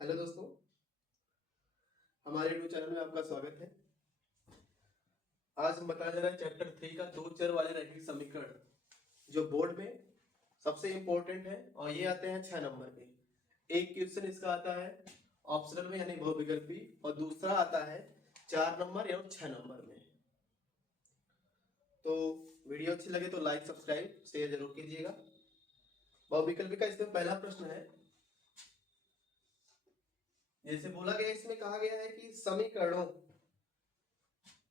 Hello दोस्तों, हमारे YouTube channel में आपका स्वागत है। आज हम बताने जा रहे हैं चैप्टर 3 का दो चर वाले रैखिक समीकरण, जो बोर्ड में सबसे इंपॉर्टेंट है और ये आते हैं 6 नंबर पे। एक क्वेश्चन इसका आता है ऑप्शनल में यानी बहुविकल्पी, और दूसरा आता है 4 नंबर या 6 नंबर में। तो वीडियो अच्छी लगे तो लाइक, सब्सक्राइब, शेयर जरूर कीजिएगा। बहुविकल्पी का इसमें पहला प्रश्न है, जैसे बोला गया इसमें कहा गया है कि समीकरणों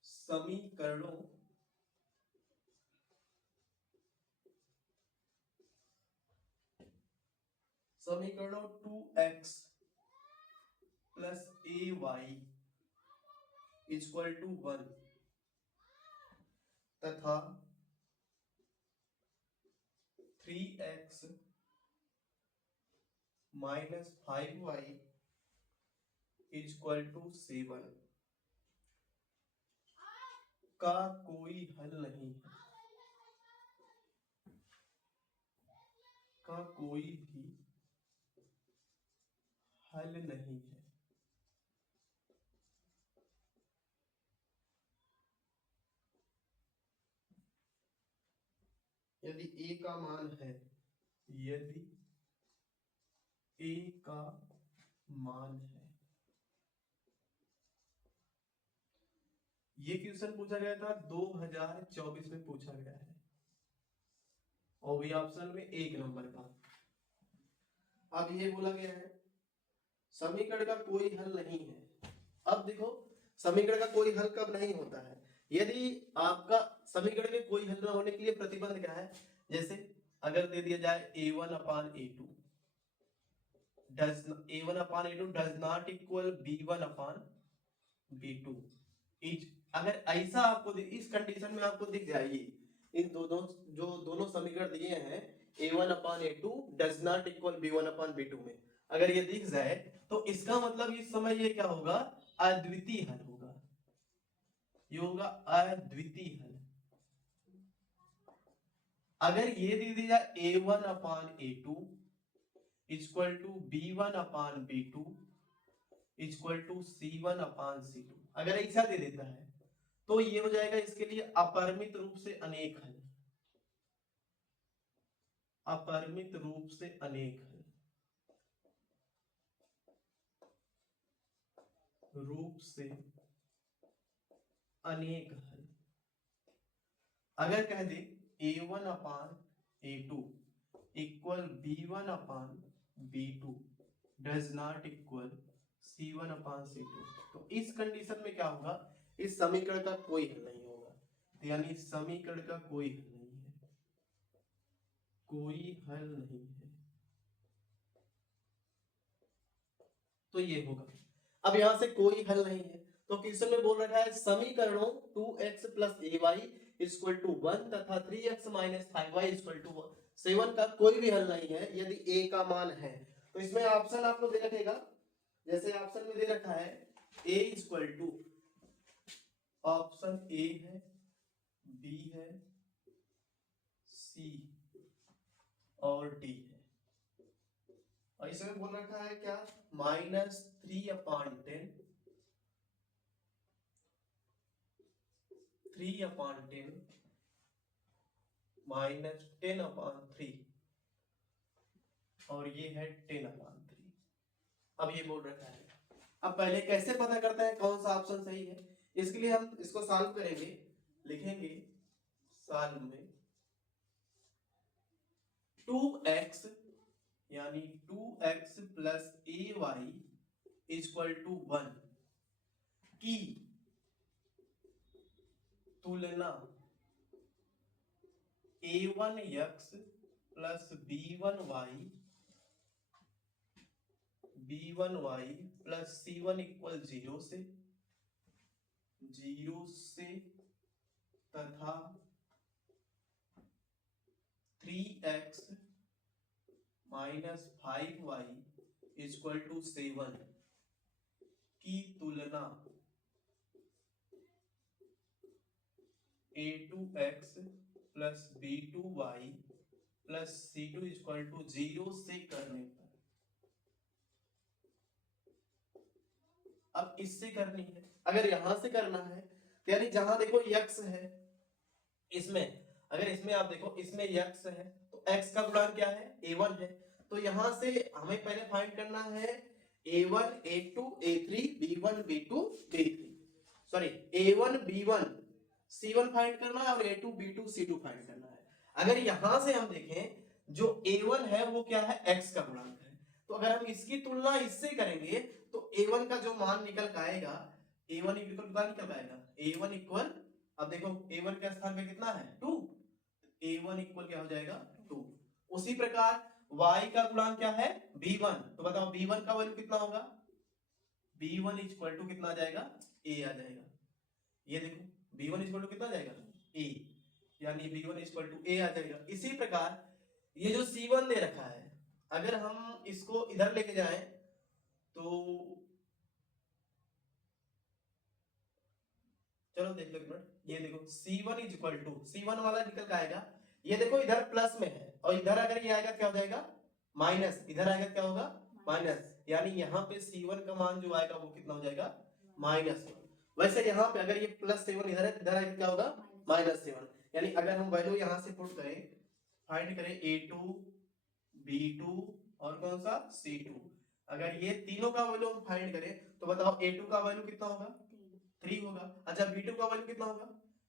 समीकरणों समीकरणों 2x plus a y equal to 1 तथा 3x minus 5y equal to 7 का कोई हल नहीं है, का कोई भी हल नहीं है। यदि a का मान है, यदि a का मान है, ये क्वेश्चन पूछा गया था 2024 में पूछा गया है और भी ऑप्शन में 1 नंबर का। अब ये बोला गया है समीकरण का कोई हल नहीं है। अब देखो, समीकरण का कोई हल कब नहीं होता है? यदि आपका समीकरण के कोई हल न होने के लिए प्रतिबंध क्या है? जैसे अगर दे दिया जाए a1 upon a2 does not equal b1 upon b2। अगर ऐसा आपको इस कंडीशन में आपको दिख जाएगी, इन दोनों समीकरण दिए हैं a1 upon a2 does not equal b1 upon b2 में, अगर ये दिख जाए तो इसका मतलब इस समय ये क्या होगा? अद्वितीय हल होगा। ये होगा अद्वितीय हल। अगर ये दे दिया a1 upon a2 equal to b1 upon b2 equal to c1 upon c2, अगर ऐसा दे देता है तो ये हो जाएगा इसके लिए अपरिमित रूप से अनेक हल। अपरिमित रूप से अनेक हल, रूप से अनेक हल। अगर कह दे a1 upon a2 equal b1 upon b2 does not equal c1 upon c2, तो इस कंडीशन में क्या होगा? इस समीकरण का कोई हल नहीं होगा। यानी समीकरण का कोई हल नहीं है, कोई हल नहीं है। तो ये होगा। अब यहां से कोई हल नहीं है तो क्वेश्चन में बोल रखा है समीकरणों 2x plus a y equal to 1 तथा 3x minus 5y equal to 7 का कोई भी हल नहीं है यदि a का मान है। तो इसमें ऑप्शन आपको दे रखेगा, जैसे ऑप्शन में दे रखा है a equal to, option A है, बी है, सी और डी है। और इसमें बोल रखा है क्या? -3/10 3/10 -10/3 और ये है 10/3। अब ये बोल रखा है। अब पहले कैसे पता करते हैं कौन सा ऑप्शन सही है? इसके लिए हम इसको सॉल्व करेंगे। लिखेंगे सॉल्व में 2x यानी 2x plus a y equal to 1 की तुलना a1x plus b1y plus c1 equal 0 से तथा 3x minus 5y equal to 7 की तुलना a2x plus b2y plus c2 equal to 0 से करने पर अब इससे करनी है, अगर यहां से करना है तो यानी जहां देखो x है, इसमें अगर इसमें आप देखो इसमें x है तो x का गुणांक क्या है, a1 है। तो यहां से हमें पहले फाइंड करना है a1 a2 a3 b1 b2 b3, sorry a1 b1 c1 find करना है और a2 b2 c2 फाइंड करना है। अगर यहां से हम देखें जो a1 है वो क्या है, x का गुणांक है। तो अगर हम इसकी तुलना इससे करेंगे तो a1 का जो मान निकल के आएगा, a1 इक्वल क्या निकल आएगा, a1 इक्वल, अब देखो a1 के स्थान पे कितना है 2, a1 इक्वल क्या हो जाएगा 2। उसी प्रकार y का गुणांक क्या है b1, तो बताओ b1 का वैल्यू कितना होगा, b1 इक्वल टू कितना आ जाएगा, a आ जाएगा। ये देखो b1 इक्वल टू कितना आ जाएगा, a, यानी b1 इक्वल टू a आ जाएगा। इसी प्रकार ये जो c1 दे रखा है, अगर हम इसको इधर लेके जाएं तो चलो देख लो एक मिनट, ये देखो c1 is equal to, c1 वाला निकल के आएगा, ये देखो इधर प्लस में है और इधर अगर ये आएगा क्या हो जाएगा माइनस, इधर आएगा क्या होगा माइनस, यानी यहाँ पे c1 का मान जो आएगा वो कितना हो जाएगा -1। वैसे यहाँ पे अगर ये +7 इधर है, इधर आएगा क्या होगा -7, यानी अगर हम वैल्यू यहाँ से पुट करें, फाइंड करें a2 b2 और कौन सा c2, अगर ये तीनों का वैल्यू हम फाइंड करें तो बताओ a2 का वैल्यू कितना होगा 3 होगा। अच्छा b2 का वैल्यू कितना होगा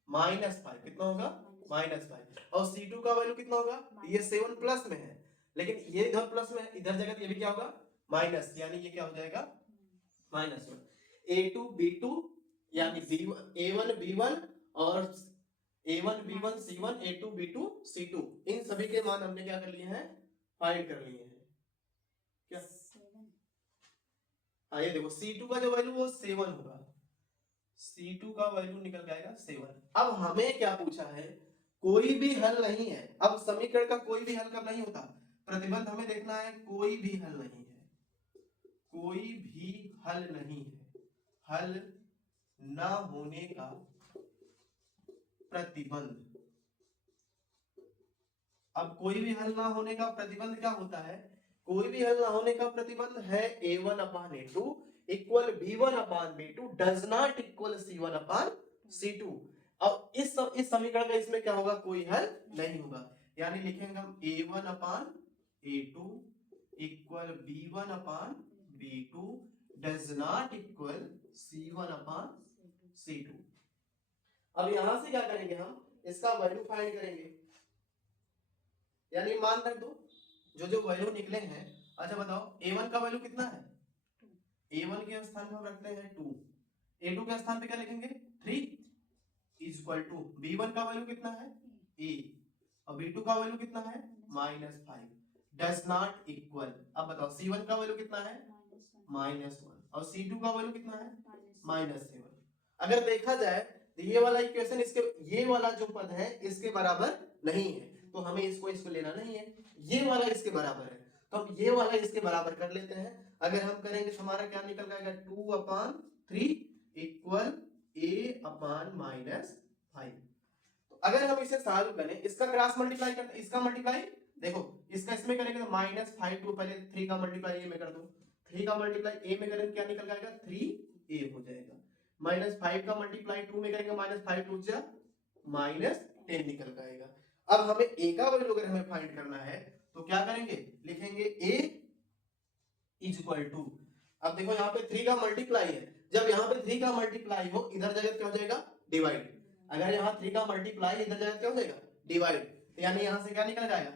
-5, कितना होगा -5, और c2 का वैल्यू कितना होगा, ये 7 प्लस में है लेकिन ये इधर प्लस में है, इधर जगह ये भी क्या होगा माइनस, यानी ये क्या हो जाएगा -1। a2 b2 यानी a1 b1 और a1 b1 c1 a2 b2 c2, इन सभी के मान हमने क्या कर लिए हैं, फाइंड कर लिए हैं। क्या हाँ ये देखो c2 का जो वैल्यू वो 7 होगा, c2 का वैल्यू निकल के आएगा 7। अब हमें क्या पूछा है, कोई भी हल नहीं है। अब समीकरण का कोई भी हल कब नहीं होता, प्रतिबंध हमें देखना है, कोई भी हल नहीं है, कोई भी हल नहीं है, हल ना होने का प्रतिबंध। अब कोई भी हल ना होने का प्रतिबंध क्या होता है, कोई भी हल ना होने का प्रतिबंध है a1 upon a2 equal b1 upon b2 does not equal c1 upon c2। अब इस समीकरण का इसमें क्या होगा, कोई हल नहीं होगा, यानी लिखेंगे हम a1 upon a2 equal b1 upon b2 does not equal c1 upon c2। अब यहां से क्या करेंगे, हम इसका वैल्यू फाइंड करेंगे, यानी मान रख दो जो जो वैल्यू निकले हैं। अच्छा बताओ a1 का वैल्यू कितना है, a1 के स्थान पर हम रखते हैं 2, a2 के स्थान पे क्या लिखेंगे 3 इज इक्वल टू b1 का वैल्यू कितना है a और b2 का वैल्यू कितना है -5 डज नॉट इक्वल। अब बताओ c1 का वैल्यू कितना है -1 और c2 का वैल्यू कितना है -7। अगर देखा जाए तो ये वाला इक्वेशन इसके, ये वाला जो पद है इसके बराबर नहीं है, तो हमें इसको लेना नहीं है, ये वाला इसके बराबर है, तो हम ये वाला इसके बराबर कर लेते हैं। अगर हम करेंगे तो हमारा क्या निकल जाएगा 2/3 इक्वल a अपान -5। तो अगर हम इसे सॉल्व करें, इसका क्रॉस मल्टीप्लाई करते हैं, इसका मल्टीप्लाई देखो, इसका इसमें करेंगे तो -5 टू पहले 3 का मल्टीप्लाई a में कर दो, 3 का मल्टीप्लाई a में करेंगे क्या निकल जाएगा 3a हो जाएगा, -5 का मल्टीप्लाई 2 में करेंगे -5 टू जा -10 निकल जाएगा। अब हमें a का वैल्यू अगर हमें फाइंड करना है तो क्या करेंगे, लिखेंगे a इज इक्वल टू, अब देखो यहाँ पे 3 का मल्टीप्लाई है, जब यहाँ पे 3 का मल्टीप्लाई हो इधर जगह क्या हो जाएगा डिवाइड, अगर यहाँ 3 का मल्टीप्लाई इधर जगह क्या हो जाएगा डिवाइड, तो यानी यहाँ से क्या निकल जाएगा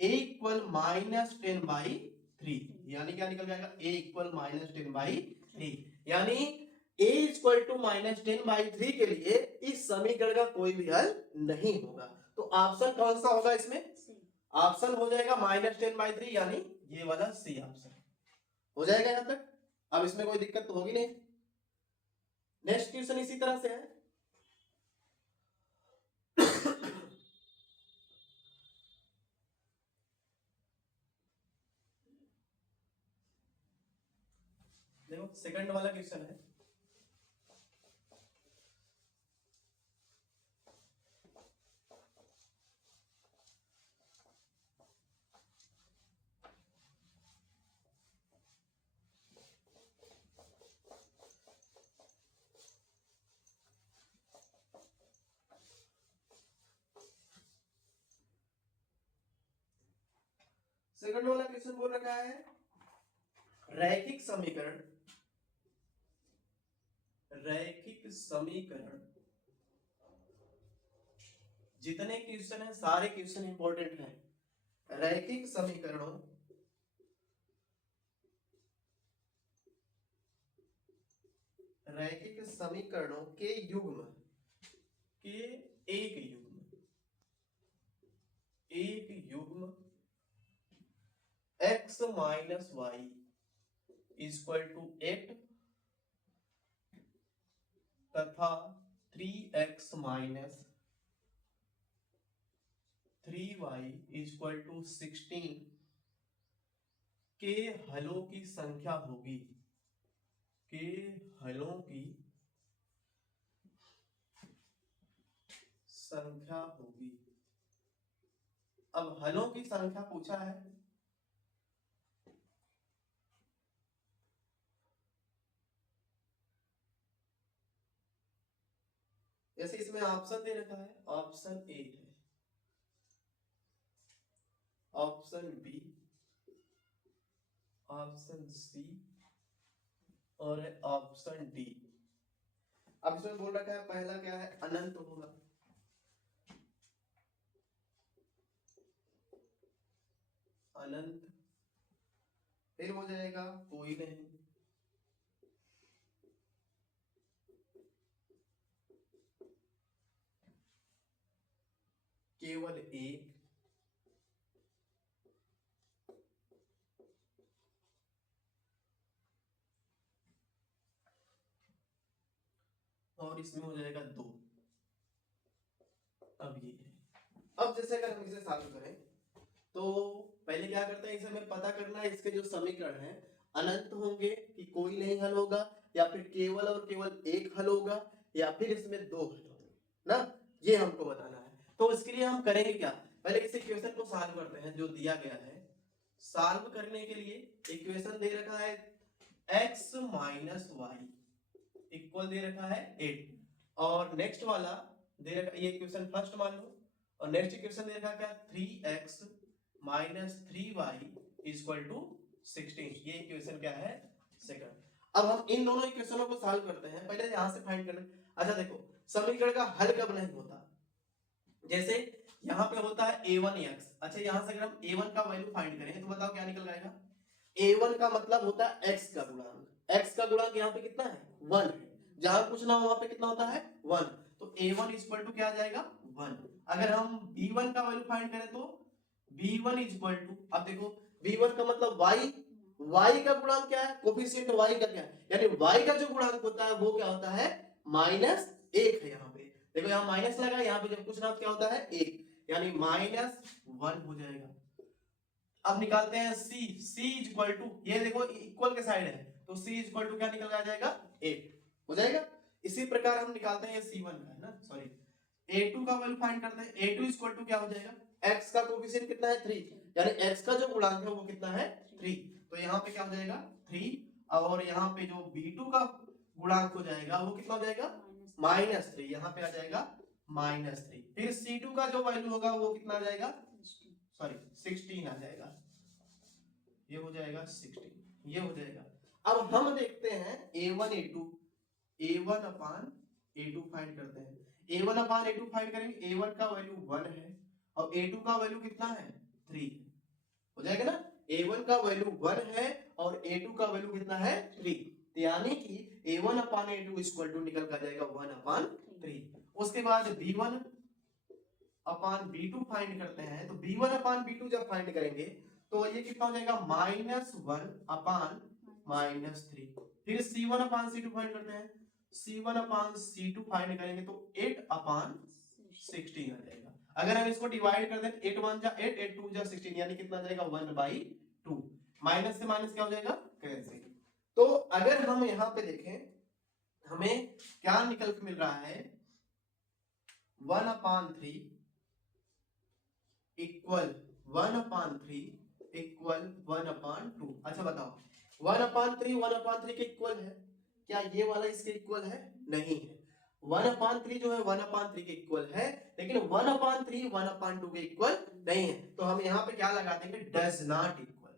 a इक्वल -10/3, यानी क्या निकल जाएगा a इक्वल -10/3, यानी a इक्वल टू -10/3 के लिए इस समीकरण का कोई भी हल नहीं होगा। तो ऑप्शन कौन सा होगा इसमें, ऑप्शन हो जाएगा -10/3, यानी ये वाला सी ऑप्शन हो जाएगा यहां तक। अब इसमें कोई दिक्कत तो होगी नहीं। नेक्स्ट क्वेश्चन इसी तरह से है, देखो सेकंड वाला क्वेश्चन है, सेकंड वाला क्वेश्चन बोल रखा है रैखिक समीकरण जितने क्वेश्चन है सारे क्वेश्चन इंपॉर्टेंट हैं। रैखिक समीकरणों के युग्म के एक युग्म x minus y equal to 8 तथा 3x minus 3y equal to 16 के हलों की संख्या होगी। अब हलों की संख्या पूछा है, जैसे इसमें ऑप्शन दे रखा है, ऑप्शन ए है, ऑप्शन बी, ऑप्शन सी और ऑप्शन डी। अब इसमें बोल रखा है पहला क्या है, अनंत होगा। अनंत, फिर हो जाएगा कोई नहीं, केवल एक, और इसमें हो जाएगा 2। अब ये है, अब जैसे अगर हम इसे सॉल्व करें तो पहले क्या करते हैं, इसे हमें पता करना है इसके जो समीकरण है अनंत होंगे कि कोई नहीं हल होगा, या फिर केवल और केवल एक हल होगा, या फिर इसमें 2 हल होंगे ना, ये हमको बताना है। तो इसके लिए हम करेंगे क्या, पहले इस इक्वेशन को सॉल्व करते हैं जो दिया गया है। सॉल्व करने के लिए इक्वेशन दे रखा है x माइनस वाई इक्वल दे रखा है 8, और नेक्स्ट वाला दे रखा, ये इक्वेशन फर्स्ट मान लो, और नेक्स्ट इक्वेशन दे रखा क्या 3x minus 3y equal to 16, ये इक्वेशन क्या है सेकंड। अब हम इन दोनों इक्वेशनों को सॉल्व करते हैं, पहले यहां से फाइंड करना। अच्छा देखो, समीकरण का हल कब नहीं होता, जैसे यहाँ पे होता है a1x। अच्छा यहाँ से अगर हम a1 का वैल्यू फाइंड करें तो बताओ क्या निकल आएगा, a1 का मतलब होता है x का गुणांक, x का गुणांक यहाँ पे कितना है 1 है, जहां कुछ ना हो वहां पे कितना होता है 1, तो a1 इक्वल टू क्या आ जाएगा 1। अगर हम b1 का वैल्यू फाइंड करें तो b1 इक्वल टू, अब देखो b1 का मतलब y का गुणांक क्या है, कोफिशिएंट y का क्या है, यानी y का जो गुणांक होता है वो क्या होता है -1 है। यहाँ पे देखो, यहाँ माइनस लगा, यहाँ पे जब कुछ ना क्या होता है 1, यानी -1 हो जाएगा। अब निकालते हैं c इक्वल टू, ये देखो इक्वल के साइड है, तो c इक्वल टू क्या निकल जाएगा 8 हो जाएगा। इसी प्रकार हम निकालते हैं c1 का, है ना, सॉरी a2 का वैल्यू फाइंड करते हैं। a2 इक्वल टू क्या हो जाएगा, x का कोफिशिएंट कितना है 3, यानी x का जो गुणांक है वो कितना है 3, तो यहाँ पे क्या हो जाएगा 3, और यहाँ पे जो b2 का गुणांक हो जाएगा वो कितना हो जाएगा -3, यहाँ पे आ जाएगा -3। फिर c2 का जो वैल्यू होगा वो कितना आ जाएगा, सॉरी 16 आ जाएगा, ये हो जाएगा 16, ये हो जाएगा। अब हम देखते हैं a1 a2 फाइंड करते हैं। a1 a2 फाइंड करेंगे, a1 का वैल्यू 1 है और a2 का वैल्यू कितना है 3, हो जाएगा ना, a1 का वैल्यू 1 है और a2 का वैल्यू कितना है 3, यानी कि a1 a2 इक्वल टू निकल कर जाएगा 1/3। उसके बाद b1 b2 फाइंड करते हैं, तो b1 b2 जब फाइंड करेंगे तो ये कितना हो जाएगा -1/-3। फिर c1 c2 फाइंड करते हैं, c1 c2 फाइंड करेंगे तो 8/16 आ जाएगा। अगर हम इसको डिवाइड कर दें 8 1 जा 8 8 2 जा 16, यानी कितना जाएगा 1/2, माइनस से माइनस क्या हो जाएगा कैंसिल। तो अगर हम यहाँ पे देखें हमें क्या निकल के मिल रहा है 1/3 इक्वल 1/3 इक्वल 1/2। अच्छा बताओ 1/3 1/3 के इक्वल है क्या, ये वाला इसके इक्वल है नहीं है, 1/3 जो है 1/3 के इक्वल है, लेकिन 1/3 1/2 के इक्वल नहीं है, तो हम यहाँ पे क्या लगा देंगे, does not equal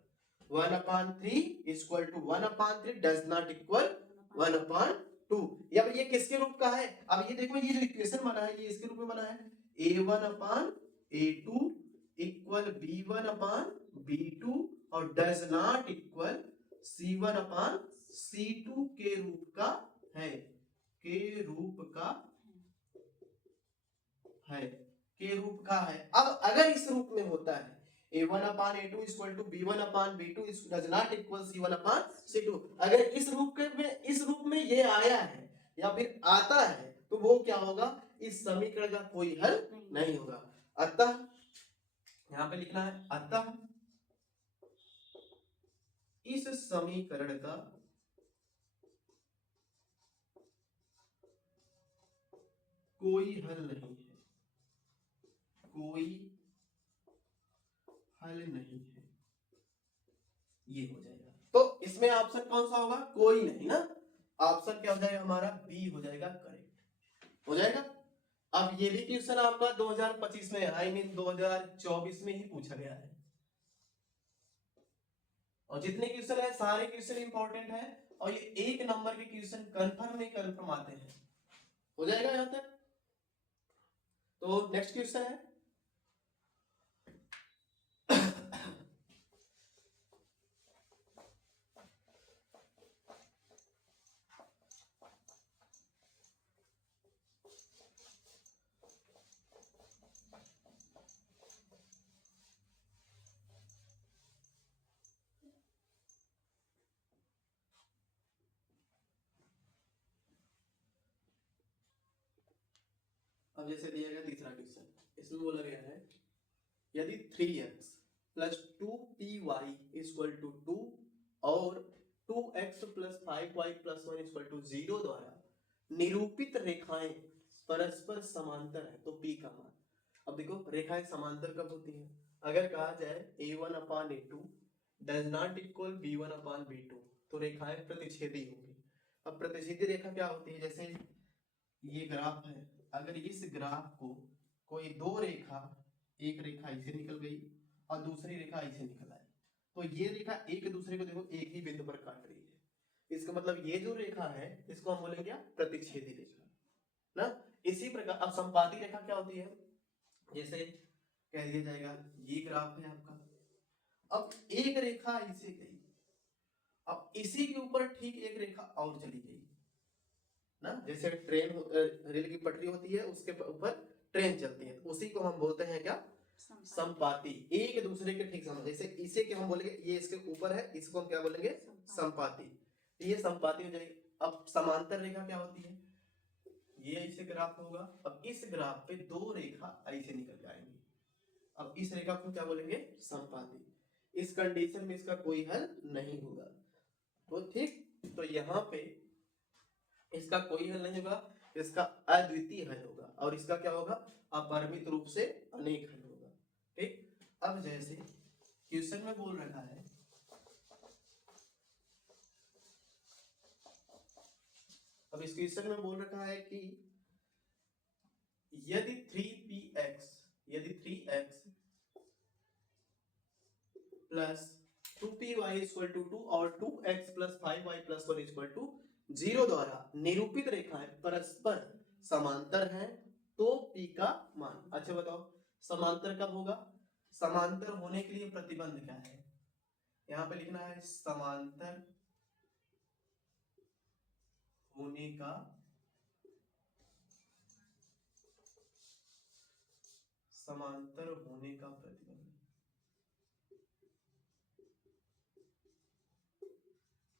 1/3 equal to 1/3 does not equal 1/2। अब ये किसके रूप का है, अब ये देखो ये जो इक्वेशन बना है ये इसके रूप में बना है, a1/a2 इक्वल b1/b2 और डज नॉट इक्वल c1/c2 के रूप का है, के रूप का है, के रूप का है। अब अगर इस रूप में होता है a1/a2 equal to b1/b2 does not equal c1/c2, अगर इस रूप में ये आया है या फिर आता है तो वो क्या होगा, इस समीकरण का कोई हल नहीं होगा। अतः यहां पे लिखना है, अतः इस समीकरण का कोई हल नहीं है, कोई हल नहीं है, ये हो जाएगा। तो इसमें ऑप्शन कौन सा होगा, कोई नहीं ना, ऑप्शन क्या हो जाएगा हमारा, बी हो जाएगा, करेक्ट हो जाएगा। अब ये भी क्वेश्चन आपका 2025 में आई मीन 2024 में ही पूछा गया है, और जितने क्वेश्चन है सारे क्वेश्चन इंपॉर्टेंट है, और ये 1 नंबर के क्वेश्चन कंफर्म नहीं कंफर्म आते हैं, हो जाएगा यहां तक। तो नेक्स्ट क्वेश्चन है, अब जैसे दिया गया तीसरा क्वेश्चन, इसमें बोला गया है यदि 3x plus 2py equal to 2 और 2x plus 5y plus 1 equal to 0 द्वारा निरूपित रेखाएं परस्पर समांतर है तो p का मान। अब देखो रेखाएं समांतर कब होती हैं, अगर कहा जाए a1/a2 does not equal b1/b2 तो रेखाएं प्रतिच्छेदी होंगी। अब प्रतिच्छेदी रेखा क्या होती है, जैसे ये ग्राफ है, अगर इस ग्राफ को कोई दो रेखा, एक रेखा ऐसे निकल गई और दूसरी रेखा ऐसे निकल आई, तो ये रेखा एक दूसरे को देखो एक ही बिंदु पर काट रही है, इसका मतलब ये जो रेखा है इसको हम बोलेंगे क्या, प्रतिच्छेदी रेखा ना। इसी प्रकार अब संपाती रेखा क्या होती है, जैसे कह दिया जाएगा ये ग्राफ है आपका, अब एक रेखा ऐसे गई, अब इसी के ऊपर ठीक एक रेखा और चली गई ना, जैसे ट्रेन रेल की पटरी होती है उसके ऊपर ट्रेन चलती है, तो उसी को हम बोलते हैं क्या, संपाती। एक दूसरे के ठीक सामने, जैसे इसे क्या हम बोलेंगे, ये इसके ऊपर है, इसको हम क्या बोलेंगे, संपाती, ये संपाती हो जाएगी। अब समांतर रेखा क्या होती है, ये ऐसे ग्राफ होगा, अब इस ग्राफ पे दो रेखा ऐसे निकल जाएंगी, अब इस रेखा को क्या बोलेंगे, संपाती। इस कंडीशन में इसका कोई हल नहीं होगा, तो ठीक, तो यहाँ पे इसका कोई हल नहीं होगा, इसका अद्वितीय हल होगा, और इसका क्या होगा, अपरिमित रूप से अनेक हल होगा। ठीक, अब जैसे क्वेश्चन में बोल रखा है, अब इस क्वेश्चन में बोल रखा है कि यदि 3px plus 2py equal to 2 और 2x plus 5y plus 1 equal to 0 द्वारा निरूपित रेखाएं परस्पर समांतर हैं तो p का मान। अच्छा बताओ समांतर कब होगा, समांतर होने के लिए प्रतिबंध क्या है, यहां पे लिखना है समांतर होने का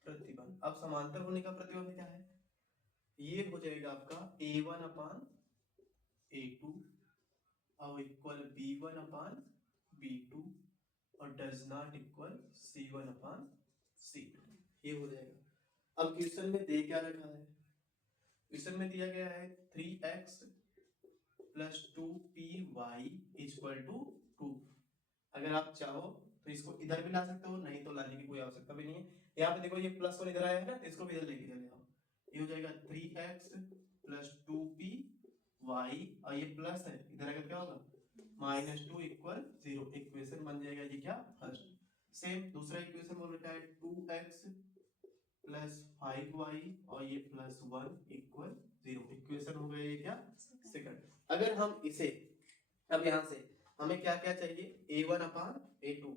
प्रतिबंध, अब समांतर होने का प्रतिबंध क्या है, ये हो जाएगा आपका a1/a2 और इक्वल b1/b2 और डज नॉट इक्वल c1/c2, ये हो जाएगा। अब क्वेश्चन में दे क्या रखा है, क्वेश्चन में दिया गया है 3x plus 2py equal to 2। अगर आप चाहो तो इसको इधर भी ला सकते हो, नहीं तो लाने की कोई आवश्यकता भी नहीं है। यहाँ पे देखो ये प्लस वन इधर आया है ना, तो इसको भी इधर लेके चले आओ, ये हो जाएगा 3x प्लस 2p y और ये प्लस है इधर आकर क्या होगा -2 इक्वल 0। इक्वेशन बन जाएगा ये क्या फर्स्ट। सेम दूसरा इक्वेशन बोल रखा है 2x प्लस 5y और ये प्लस 1 इक्वल 0। इक्वेशन हो गया ये क्या सेकंड। अगर हम इसे अब यहां से हमें क्या क्या चाहिए a1 upon a2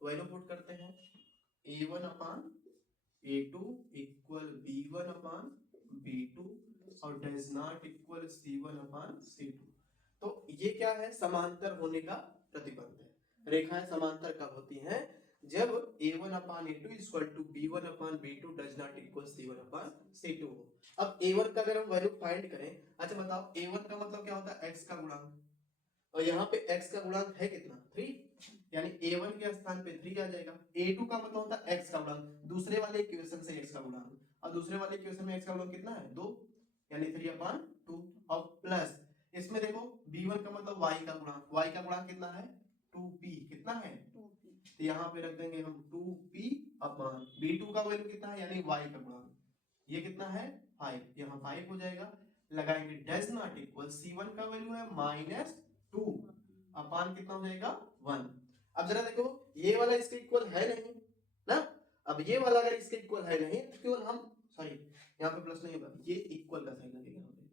value put करते हैं a1 upon a2 equal b1 upon b2 और does not equal c1 upon c2। तो ये क्या है समांतर होने का प्रतिबंध है। रेखाएं समांतर कब होती हैं जब a1 upon a2 equal to b1 upon b2 does not equal c1 upon c2 हो। अब a1 का अगर हम वैल्यू फाइंड करें, अच्छा बताओ a1 का मतलब क्या होता है x का गुणांक, और यहाँ पे x का गुणांक है कितना 3, यानी a1 के स्थान पे 3 आ जाएगा। a2 का मतलब होता है x का गुणांक, दूसरे वाले इक्वेशन से x का गुणांक, और दूसरे वाले इक्वेशन में x का गुणांक कितना है 2, यानी 3/2 और प्लस इसमें देखो b1 का मतलब y का गुणांक, y का गुणांक कितना है 2p, कितना है 2p, तो यहाँ पे रख देंगे हम 2p अपान b2 का वैल्यू कितना है यानी y का गुणांक, ये कितना है 5, यहाँ 5 हो जाएगा। लगाएंगे डज नॉट इक्वल c1 का वैल्यू है -2 अपान कितना हो जाएगा 1। अब जरा देखो ये वाला इसके इक्वल है नहीं ना, अब ये वाला अगर इसके इक्वल है नहीं तो केवल हम सॉरी यहाँ पे प्लस नहीं होगा, ये इक्वल का साइन लगेगा यहाँ पे।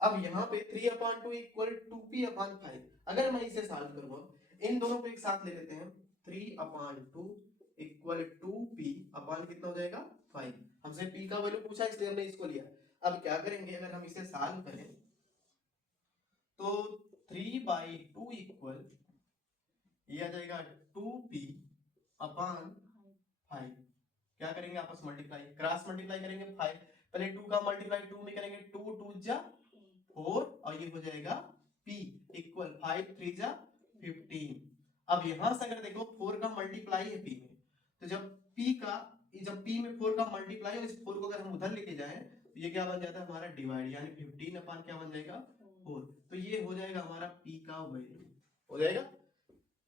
अब यहाँ पे 3/2 इक्वल 2p अपान 5, अगर मैं इसे सॉल्व करूंगा इन दोनों को एक साथ ले लेते हैं 3/2 इक्वल 2p अपान कितना हो जाएगा 5। हमसे p का वैल्यू पूछा इसलिए हमने इसको लिया। अब क्या करेंगे अगर हम इसे सॉल्व करें तो 3/2 इक्वल ये आ जाएगा 2p अपान 5। क्या करेंगे आपस मल्टीप्लाई क्रॉस मल्टीप्लाई करेंगे 5, पहले 2 का मल्टीप्लाई 2 में करेंगे 2 2 जा 4 और ये हो जाएगा p इक्वल 5 3 जा 15। अब यहां से अगर देखो 4 का मल्टीप्लाई है p में, तो जब p में 4 का मल्टीप्लाई और इस 4 को अगर हम उधर लेके जाएं तो ये क्या बन जाता है हमारा डिवाइड, यानी 15 अपान क्या बन जाएगा 4। तो ये हो जाएगा हमारा p का वैल्यू, हो जाएगा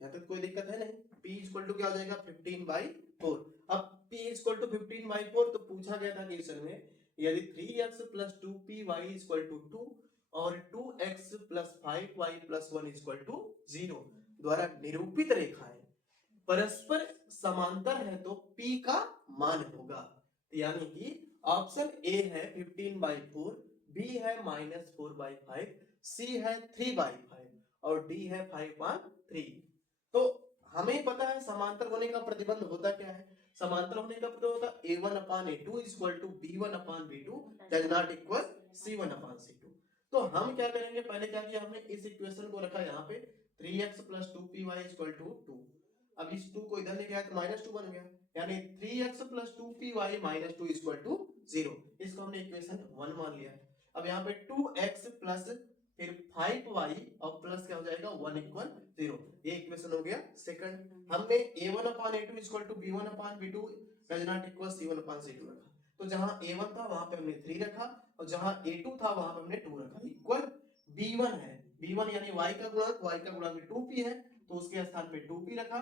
यहाँ तक कोई दिक्कत है नहीं। p इक्वल टू क्या हो जाएगा 15/4। अब p इक्वल टू 15/4 तो पूछा गया था क्वेश्चन में यदि 3x + 2py = 2 और 2x + 5y + 1 = 0 द्वारा निरूपित रेखाएं परस्पर समांतर है तो p का मान होगा। यानी कि ऑप्शन ए है 15/4, बी है -4/5, सी है 3/5 और डी है 5/3। तो हमें पता है समांतर होने का प्रतिबंध होता क्या है, समांतर होने का प्रतिबंध होता a1/a2 = b1/b2 does not equal c1/c2। तो हम क्या करेंगे पहले क्या किया हमने इस इक्वेशन को रखा यहाँ पे 3x + 2py = 2। अब इस 2 को इधर लेके आया तो -2 बन गया, यानी 3x + 2py -2 = 0। इसको हमने इक्वेशन 1 मान लिया। अब यहाँ पे 2x प्लस फिर 5y और प्लस क्या हो जाएगा 1 = 0, ये इक्वेशन हो गया सेकंड। हमने a1/a2 = b1/b2 does not equal c1/c2 रखा, तो जहां a1 था वहां पे हमने 3 रखा और जहां a2 था वहां पे हमने 2 रखा। इक्वल b1 है, b1 यानी y का गुणांक 2p है तो उसके स्थान पे 2p रखा।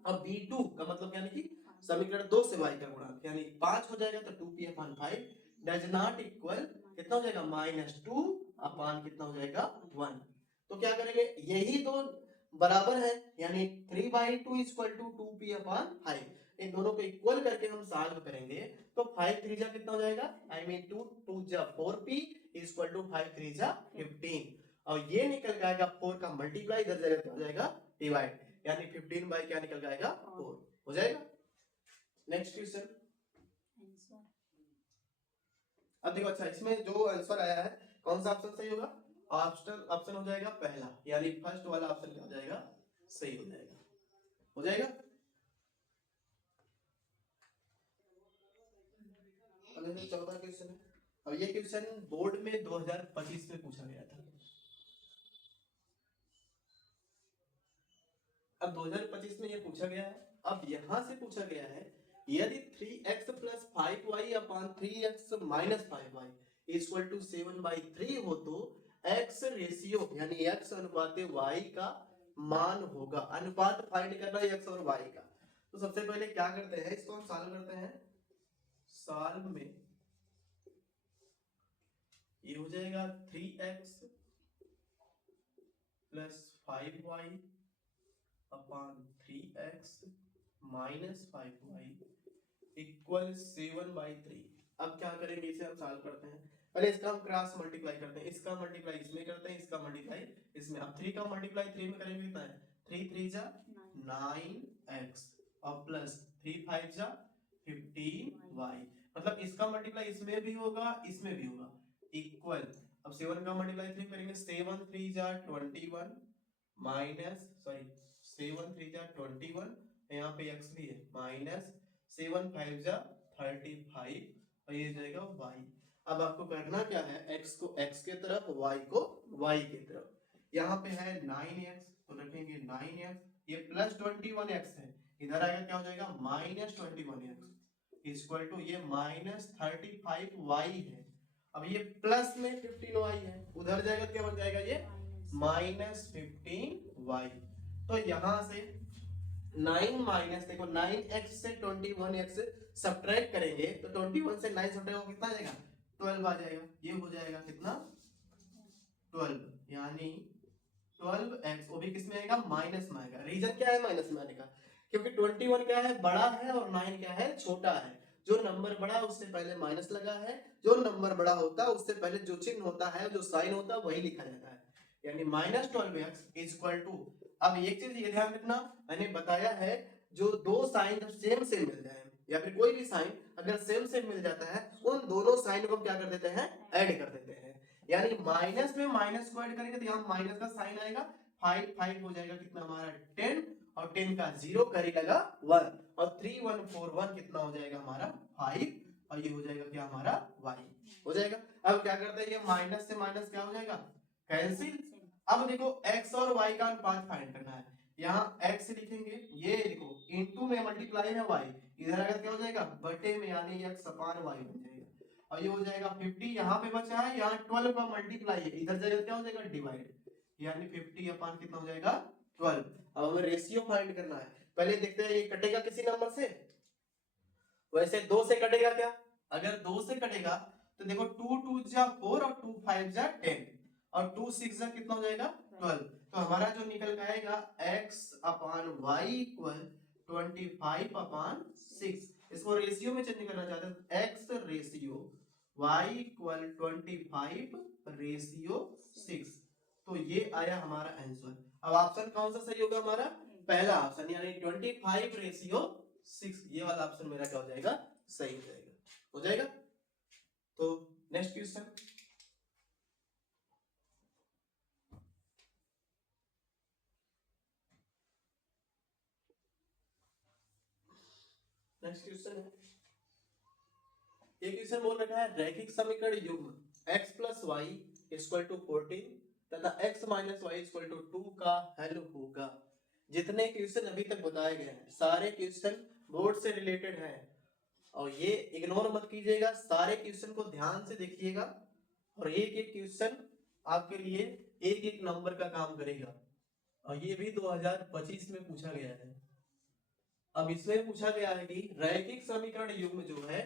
अब b2 का मतलब यानी कि समीकरण 2 से y का गुणांक यानी 5 हो जाएगा तो 2p/5 डज नॉट इक्वल कितना हो जाएगा -2 अपान कितना हो जाएगा 1। तो क्या करेंगे यही दो बराबर है यानी 3/2 = 2p/5, इन दोनों को इक्वल करके हम सॉल्व करेंगे तो 5 3 जा कितना हो जाएगा आई मीन 2 2 जा 4p = 5 3 जा 15 और ये निकल जाएगा 4 का मल्टीप्लाई इधर जगह हो जाएगा डिवाइड, यानी 15 बाय क्या निकल जाएगा 4 हो जाएगा। Next question. अब देखो अच्छा इसमें जो आंसर आया है कौन सा ऑप्शन सही होगा, ऑप्शन हो जाएगा पहला, यानी फर्स्ट वाला ऑप्शन क्या हो जाएगा सही हो जाएगा, हो जाएगा। अगले 14 क्वेश्चन है। अब ये क्वेश्चन बोर्ड में 2025 में पूछा गया था। अब 2025 में ये पूछा गया है, अब यहां से पूछा गया है यदि 3x + 5y अपान 3x - 5y = 7/3 हो तो x रेशियो यानी x अनुपात y का मान होगा। अनुपात फाइंड करना है x और y का। तो सबसे पहले क्या करते हैं इसको हम सॉल्व करते हैं। सॉल्व में ये हो जाएगा 3x plus 5y upon 3x minus 5y equal 7/3। अब क्या करेंगे, इसे हम सॉल्व करते हैं। पहले इसका हम क्रॉस मल्टीप्लाई करते हैं, इसका मल्टीप्लाई इसमें करते हैं, इसका मल्टीप्लाई इसमें। अब 3 का मल्टीप्लाई 3 में करेंगे कितना है, 3 3 जा 9x और प्लस 3 5 जा 15y। मतलब इसका मल्टीप्लाई इसमें भी होगा, इसमें भी होगा, इक्वल। अब 7 का मल्टीप्लाई 3 करेंगे, 7 3 जा 21 माइनस 7 3 जा 21, यहाँ पे x भी है, माइनस 7 5 जा 35 और ये जाएगा y। अब आपको करना क्या है, x को x के तरफ, y को y की तरफ। यहाँ पे है 9x तो रखेंगे 9x, ये प्लस 21x है, इधर आएगा क्या हो जाएगा माइनस 21x इक्वल टू ये माइनस 35y है। अब ये प्लस में 15y है, उधर जाएगा क्या बन जाएगा ये माइनस 15y। तो यहाँ से 9 माइनस, देखो 9x से 21x सब्ट्रैक्ट करेंगे तो 21 से 9 सब्ट्रैक्ट होगा, कितना आ जाएगा 12 आ जाएगा। ये हो जाएगा कितना 12, यानी 12x, वो भी किस में आएगा माइनस में आएगा। रीजन क्या है माइनस में आने का, क्योंकि 21 क्या है बड़ा है और 9 क्या है छोटा है। जो नंबर बड़ा है उससे पहले माइनस लगा है, जो नंबर बड़ा होता है उससे पहले जो चिन्ह होता है, जो साइन होता है वही लिखा जाता है, यानी माइनस 12x इक्वल टू। अब एक चीज ये ध्यान रखना, मैंने बताया है जो दो साइन जब सेम सेम मिल जाए या फिर कोई भी साइन अगर सेम सेम मिल जाता है, उन दोनों साइन को क्या कर देते हैं ऐड कर देते हैं। यानी माइनस में माइनस को ऐड करेंगे तो यहाँ माइनस का साइन आएगा, 5 5 हो जाएगा कितना हमारा 10 और 10 का 0 करेगा 1 और 3 1 4 1 कितना हो जाएगा हमारा 5 और ये हो जाएगा क्या हमारा y हो जाएगा। अब क्या करते हैं, ये माइनस से माइनस क्या हो जाएगा कैंसिल। अब देखो x और y का अनुपात फाइंड करना है, यहाँ x लिखेंगे, ये देखो इनटू में मल्टीप्लाई है y, इधर अगर क्या हो जाएगा बटे में, यानी x अपान y बन जाएगा और ये हो जाएगा 50, यहाँ पे बचा है, यहाँ 12 का मल्टीप्लाई है, इधर जाएगा क्या हो जाएगा डिवाइड, यानी 50 अपान कितना हो जाएगा 12। अब हमें रेशियो फाइंड करना है, पहले देखते हैं ये कटेगा किसी नंबर से, वैसे 2 से कटेगा क्या, अगर 2 से कटेगा तो देखो 2 2 जा 4 और 2 5 जा 10 और 2 6 जा कितना हो जाएगा 12। तो हमारा जो निकल के आएगा x अपान y इक्वल 25 अपान 6। इसको रेशियो में चेंज करना चाहते हैं, x ratio y equal 25 ratio 6। तो ये आया हमारा आंसर। अब ऑप्शन कौन सा सही होगा हमारा, पहला ऑप्शन, यानी 25 रेशियो 6, ये वाला ऑप्शन मेरा क्या हो जाएगा सही हो जाएगा, हो जाएगा। तो नेक्स्ट क्वेश्चन, नेक्स्ट क्वेश्चन है, ये क्वेश्चन बोल रखा है रैखिक समीकरण युग्म x plus y equal to 14 तथा x minus y equal to 2 का हल होगा। जितने क्वेश्चन अभी तक बताए गए हैं सारे क्वेश्चन बोर्ड से रिलेटेड हैं और ये इग्नोर मत कीजिएगा, सारे क्वेश्चन को ध्यान से देखिएगा और एक एक क्वेश्चन आपके लिए एक एक नंबर का काम करेगा और ये भी 2025 में पूछा गया है। अब इसमें पूछा गया है कि रैखिक समीकरण युग्म जो है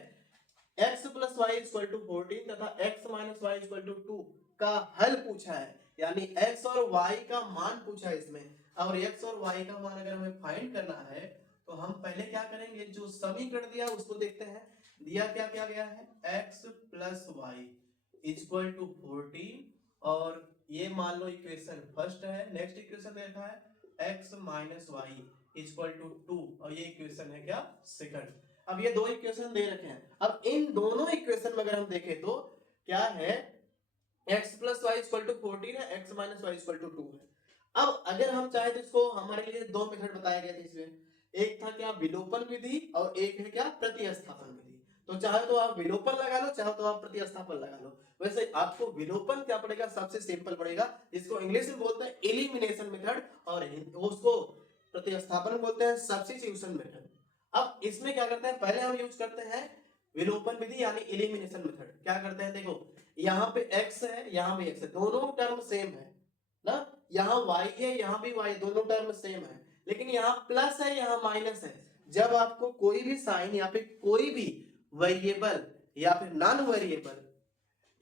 x plus y equal to 14 तथा x minus y equal to 2 का हल पूछा है, यानी x और y का मान पूछा है इसमें। और x और y का मान अगर हमें फाइंड करना है तो हम पहले क्या करेंगे, जो समीकरण दिया उसको देखते हैं। दिया क्या क्या गया है, x plus y equal to 14 और ये मान लो इक्वेशन फर्स्ट है। नेक्स्ट इक्वेशन देखा है x minus y equal to 2 और ये इक्वेशन है क्या सेकंड। अब ये दो इक्वेशन दे रखे हैं, अब इन दोनों इक्वेशन में अगर हम देखें तो क्या है, x plus y equal to 14 है, x minus y equal to 2 है। अब अगर हम चाहे तो इसको, हमारे लिए दो मेथड बताए गए थे इसमें, एक था क्या विलोपन विधि और एक है क्या प्रतिस्थापन विधि। तो चाहे तो आप विलोपन लगा लो, चाहे तो आप प्रतिस्थापन लगा लो। वैसे आपको विलोपन क्या पड़ेगा, सबसे सिंपल पड़ेगा, जिसको इंग्लिश में बोलते हैं एलिमिनेशन मेथड और उसको प्रतिस्थापन बोलते हैं सब्स्टिट्यूशन मेथड। अब इसमें क्या करते हैं, पहले हम यूज करते हैं विलोपन विधि यानी एलिमिनेशन मेथड। क्या करते हैं, देखो यहाँ पे x है, यहाँ पे x है, दोनों टर्म सेम है ना, यहाँ y है, यहाँ भी y, दोनों टर्म सेम है, लेकिन यहाँ प्लस है, यहाँ माइनस है। जब आपको कोई भी साइन या फिर कोई भी वेरिएबल या फिर नॉन वेरिएबल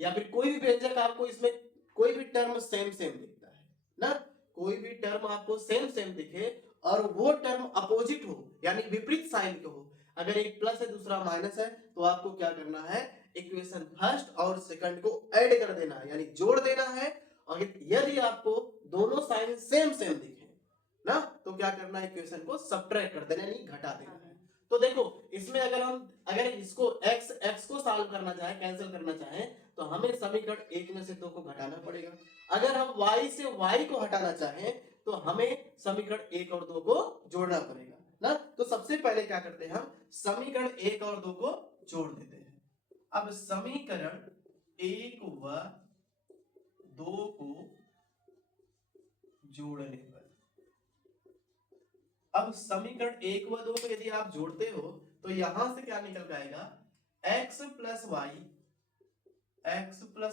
या फिर कोई भी व्यंजक आपको इसमें कोई भी टर्म सेम सेम दिखता है ना, कोई भी टर्म आपको सेम सेम दिखे और वो टर्म अपोजिट हो यानी विपरीत साइन के हो, अगर एक प्लस है दूसरा माइनस है, तो आपको क्या करना है, इक्वेशन फर्स्ट और सेकंड को ऐड कर देना है यानी जोड़ देना है। और यदि आपको दोनों साइन सेम सेम दिखे ना, तो क्या करना है, इक्वेशन को सब्ट्रैक्ट कर देना यानी घटा देना है। तो देखो इसमें अगर इसको x को सॉल्व करना चाहे, कैंसिल करना चाहे, तो हमें समीकरण 1 में से 2 को घटाना पड़ेगा। अगर हम y से y को हटाना चाहें तो हमें समीकरण 1 और 2 को जोड़ना पड़ेगा ना। तो सबसे पहले क्या करते हैं, हम समीकरण 1 और 2 को जोड़ देते हैं। अब समीकरण 1 व 2 को जोड़ने पर, अब समीकरण 1 व 2 को यदि आप जोड़ते हो तो यहां से क्या निकल जाएगा, x plus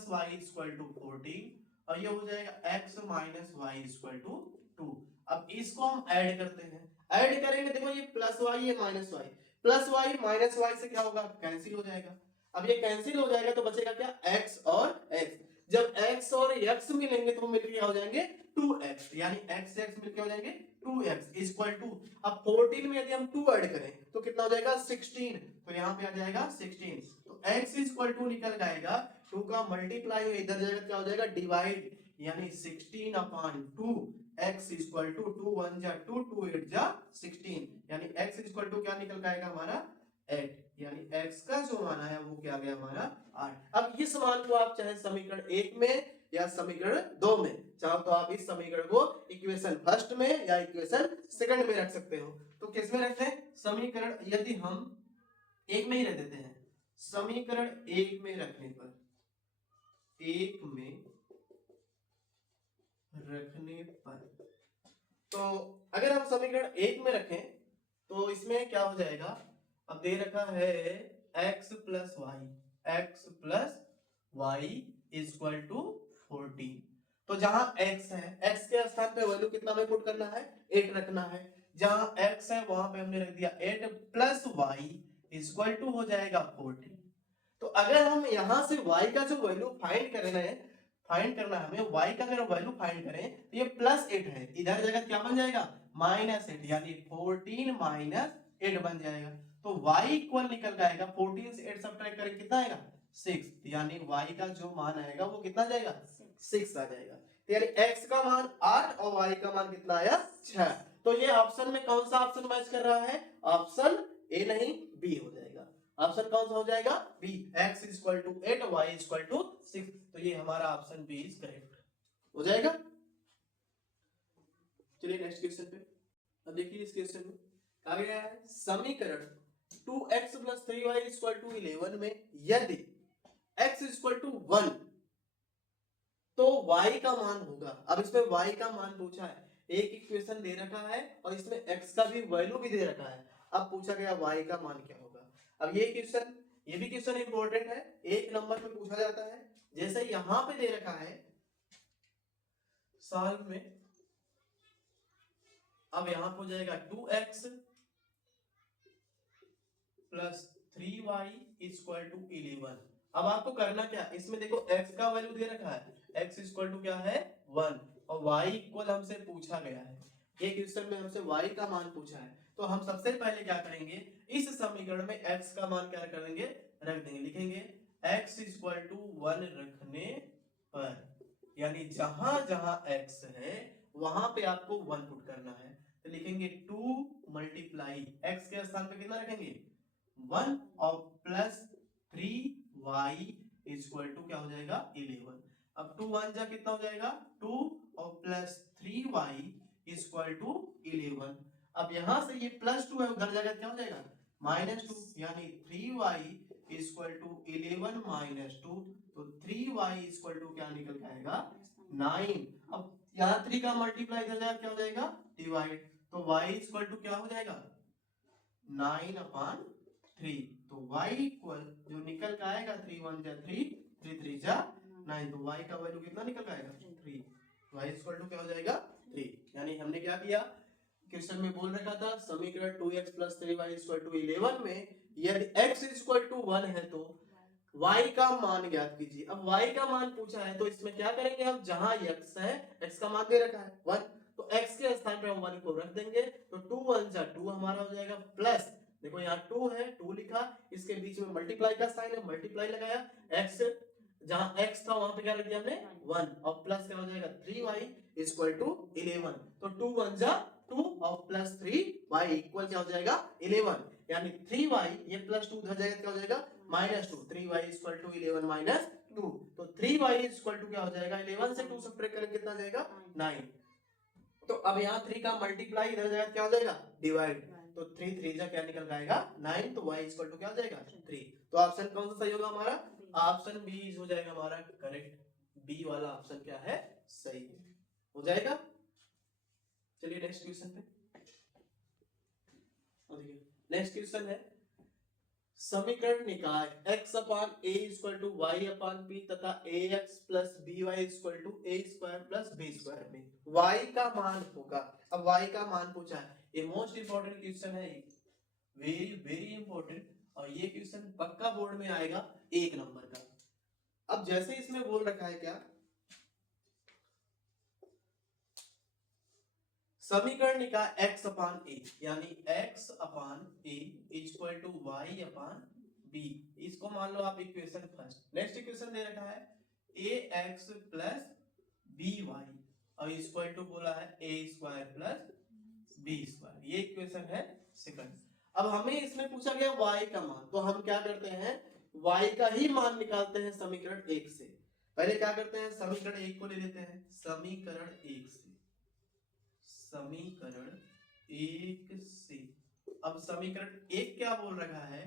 y equal to 14 और ये हो जाएगा x minus y equal to 2। अब इसको हम ऐड करते हैं, ऐड करेंगे, देखो ये प्लस वाई ये minus y, plus y minus y से क्या होगा, कैंसिल हो जाएगा। अब ये कैंसिल हो जाएगा तो बचेगा क्या, x और x। जब x और x मिलेंगे तो मिलके क्या हो जाएंगे 2x, यानी x से x मिलके हो जाएंगे 2x इक्वल टू, अब 14 में यदि हम 2 ऐड करें तो कितना हो जाएगा 16, तो यहाँ पे आ जाएगा 16, तो x इक्वल टू निकल जाएगा 2 का मल्टीप्लाई इधर जाएगा क्या हो जाएगा डिवाइड, यानी 16 अपॉन 2, x इक्वल टू 2 1 जा 2 2 8 जा 16, यानी x इक्वल टू क्या निकल आएगा हमारा 8, यानी x का जो मान आया वो क्या आ गया हमारा 8। अब इस मान को आप चाहे समीकरण 1 में या समीकरण 2 में, चाहो तो आप इस समीकरण को इक्वेशन फर्स्ट में या इक्वेशन सेकंड में रख सकते हो। तो किस में रखते हैं, समीकरण यदि हम 1 में ही रख देते हैं, समीकरण 1 में रखने पर, 1 में रखने पर, तो अगर हम समीकरण 1 में रखें तो इसमें क्या हो जाएगा, अब दे रखा है x plus y equal to 14, तो जहां x है, x के स्थान पे वैल्यू कितना हमें पुट करना है, 8 रखना है। जहां x है वहां पे हमने रख दिया 8 प्लस वाई इक्वल टू हो जाएगा 14। तो अगर हम यहां से y का जो वैल्यू फाइंड करना है हमें, y का अगर वैल्यू फाइंड करें तो ये प्लस 8 है, इधर जगह क्या बन जाएगा माइनस 8, यानी 14 माइनस 8 बन जाएगा। तो y इक्वल निकल जाएगा 14 से 8 सब्ट्रैक्ट करें कितना आएगा 6, यानी y का जो मान आएगा वो कितना जाएगा 6 आ जाएगा। यानी x का मान 8 और y का मान कितना आया 6। तो ये ऑप्शन में कौन सा ऑप्शन मैच कर रहा है, ऑप्शन ए नहीं बी हो जाएगा। ऑप्शन कौन सा हो जाएगा B, x equal to 8 y equal to 6, तो ये हमारा ऑप्शन बी इज करेक्ट हो जाएगा। चलिए नेक्स्ट क्वेश्चन पे, अब देखिए इस क्वेश्चन में कहा गया है समीकरण 2x plus 3y equal to 11 में यदि x इक्वल टू 1 तो y का मान होगा। अब इसमें y का मान पूछा है, एक इक्वेशन दे रखा है और इसमें x का भी वैल्यू भी दे रखा है, अब पूछा गया y का मान क्या होगा। अब ये भी क्वेश्चन इंपॉर्टेंट है, एक नंबर पे पूछा जाता है। जैसे यहां पे दे रखा है सॉल्व में, अब यहां पे हो जाएगा 2x plus 3y equal to 11। अब आपको करना क्या, इसमें देखो x का वैल्यू दे रखा है, x इक्वल टू क्या है 1 और y इक्वल हमसे पूछा गया है, ये क्वेश्चन में हमसे y का मान पूछा है। तो हम सबसे पहले क्या करेंगे, इस समीकरण में x का मान क्या करेंगे रख देंगे, लिखेंगे x इक्वल टू 1 रखने पर, यानी जहां जहां x है वहां पे आपको 1 पुट करना है। तो लिखेंगे 2 मल्टीप्लाई x के स्थान पे कितना रखेंगे 1 और प्लस 3y इक्वल टू क्या हो जाएगा 11। अब 2 1 जा कितना हो जाएगा 2 और प्लस 3y इक्वल टू 11। अब यहां से ये प्लस 2 है उधर जाएगा क्या हो जाएगा -2, यानी 3y इक्वल टू 11 -2, तो 3y इक्वल टू क्या निकल के आएगा 9। अब यहाँ 3 का मल्टीप्लाई इधर जाएगा क्या हो जाएगा डिवाइड, तो y इक्वल टू क्या हो जाएगा 9/3, तो y इक्वल जो निकल के आएगा 3 1 जा 3 3 3 जा 9, तो y का वैल्यू कितना निकल के आएगा 3, y इक्वल टू क्या हो जाएगा 3। यानी हमने क्या किया, क्वेश्चन में बोल रखा था समीकरण 2x plus 3y equal to 11 में यदि x इक्वल टू 1 है तो y का मान ज्ञात कीजिए। अब y का मान पूछा है तो इसमें क्या करेंगे हम, जहां x है, x का मान दे रखा है 1, तो x के स्थान पे हम 1 को रख देंगे, तो 2 1 जा 2 हमारा हो जाएगा, प्लस देखो यहाँ 2 है, 2 लिखा, इसके बीच में मल्टीप्लाई का साइन है, मल्टीप्लाई लगाया, x जहां x था वहां पे क्या रख दिया हमने 1, और प्लस क्या हो जाएगा 3y इक्वल टू 11, तो 2 1 जा 2 और प्लस 3y इक्वल क्या हो जाएगा 11, यानी 3y ये प्लस 2 उधर जाएगा क्या हो जाएगा -2, 3y इक्वल टू 11 माइनस 2, तो 3y इक्वल टू क्या हो जाएगा 11 से 2 सब्ट्रैक्ट करेंगे कितना जाएगा 9, तो अब यहाँ 3 का मल्टीप्लाई इधर जाएगा क्या हो जाएगा डिवाइड, तो 3 3 जा क्या निकल आएगा 9, तो y इक्वल टू क्या हो जाएगा 3, तो ऑप्शन कौन सा सही होगा हमारा, ऑप्शन बी हो जाएगा हमारा करेक्ट, बी वाला ऑप्शन क्या है सही हो जाएगा। चलिए नेक्स्ट क्वेश्चन पे, और देखिए नेक्स्ट क्वेश्चन है समीकरण निकाय x upon a equal to y upon p तथा ax plus by equal to a square plus b square में y का मान होगा। अब y का मान पूछा है, ये मोस्ट इंपॉर्टेंट क्वेश्चन है, वेरी वेरी इंपॉर्टेंट, और ये क्वेश्चन पक्का बोर्ड में आएगा 1 नंबर का। अब जैसे इसमें बोल रखा है क्या, समीकरण निकाय x अपान a, यानी x upon a equal to y upon b, इसको मान लो आप इक्वेशन फर्स्ट। नेक्स्ट इक्वेशन दे रखा है ax प्लस by और इक्वल टू बोला है a square plus b square, ये इक्वेशन है सेकंड। अब हमें इसमें पूछा गया y का मान, तो हम क्या करते हैं y का ही मान निकालते हैं समीकरण 1 से। पहले क्या करते हैं समीकरण 1 को ले लेते हैं, समीकरण 1 से, समीकरण 1 से, अब समीकरण 1 क्या बोल रहा है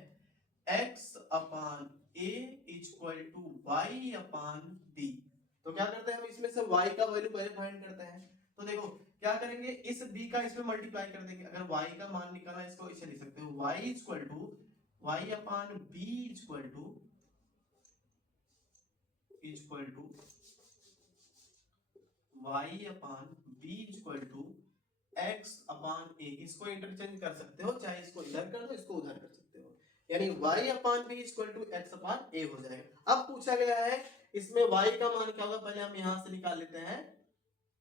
x upon a equal to y upon b, तो क्या करते हैं हम इसमें से y का वैल्यू पहले फाइंड करते हैं, तो देखो क्या करेंगे इस b का इसमें मल्टीप्लाई कर देंगे, अगर y का मान निकालना इसको इसे लिख सकते हो y equal to y upon b equal to y upon b equal to x upon a, इसको इंटरचेंज कर सकते हो, चाहे इसको इधर कर दो इसको उधर कर सकते हो, यानी y upon b equal to x upon a हो जाएगा। अब पूछा गया है इसमें y का मान क्या होगा, पहले हम यहां से निकाल लेते हैं,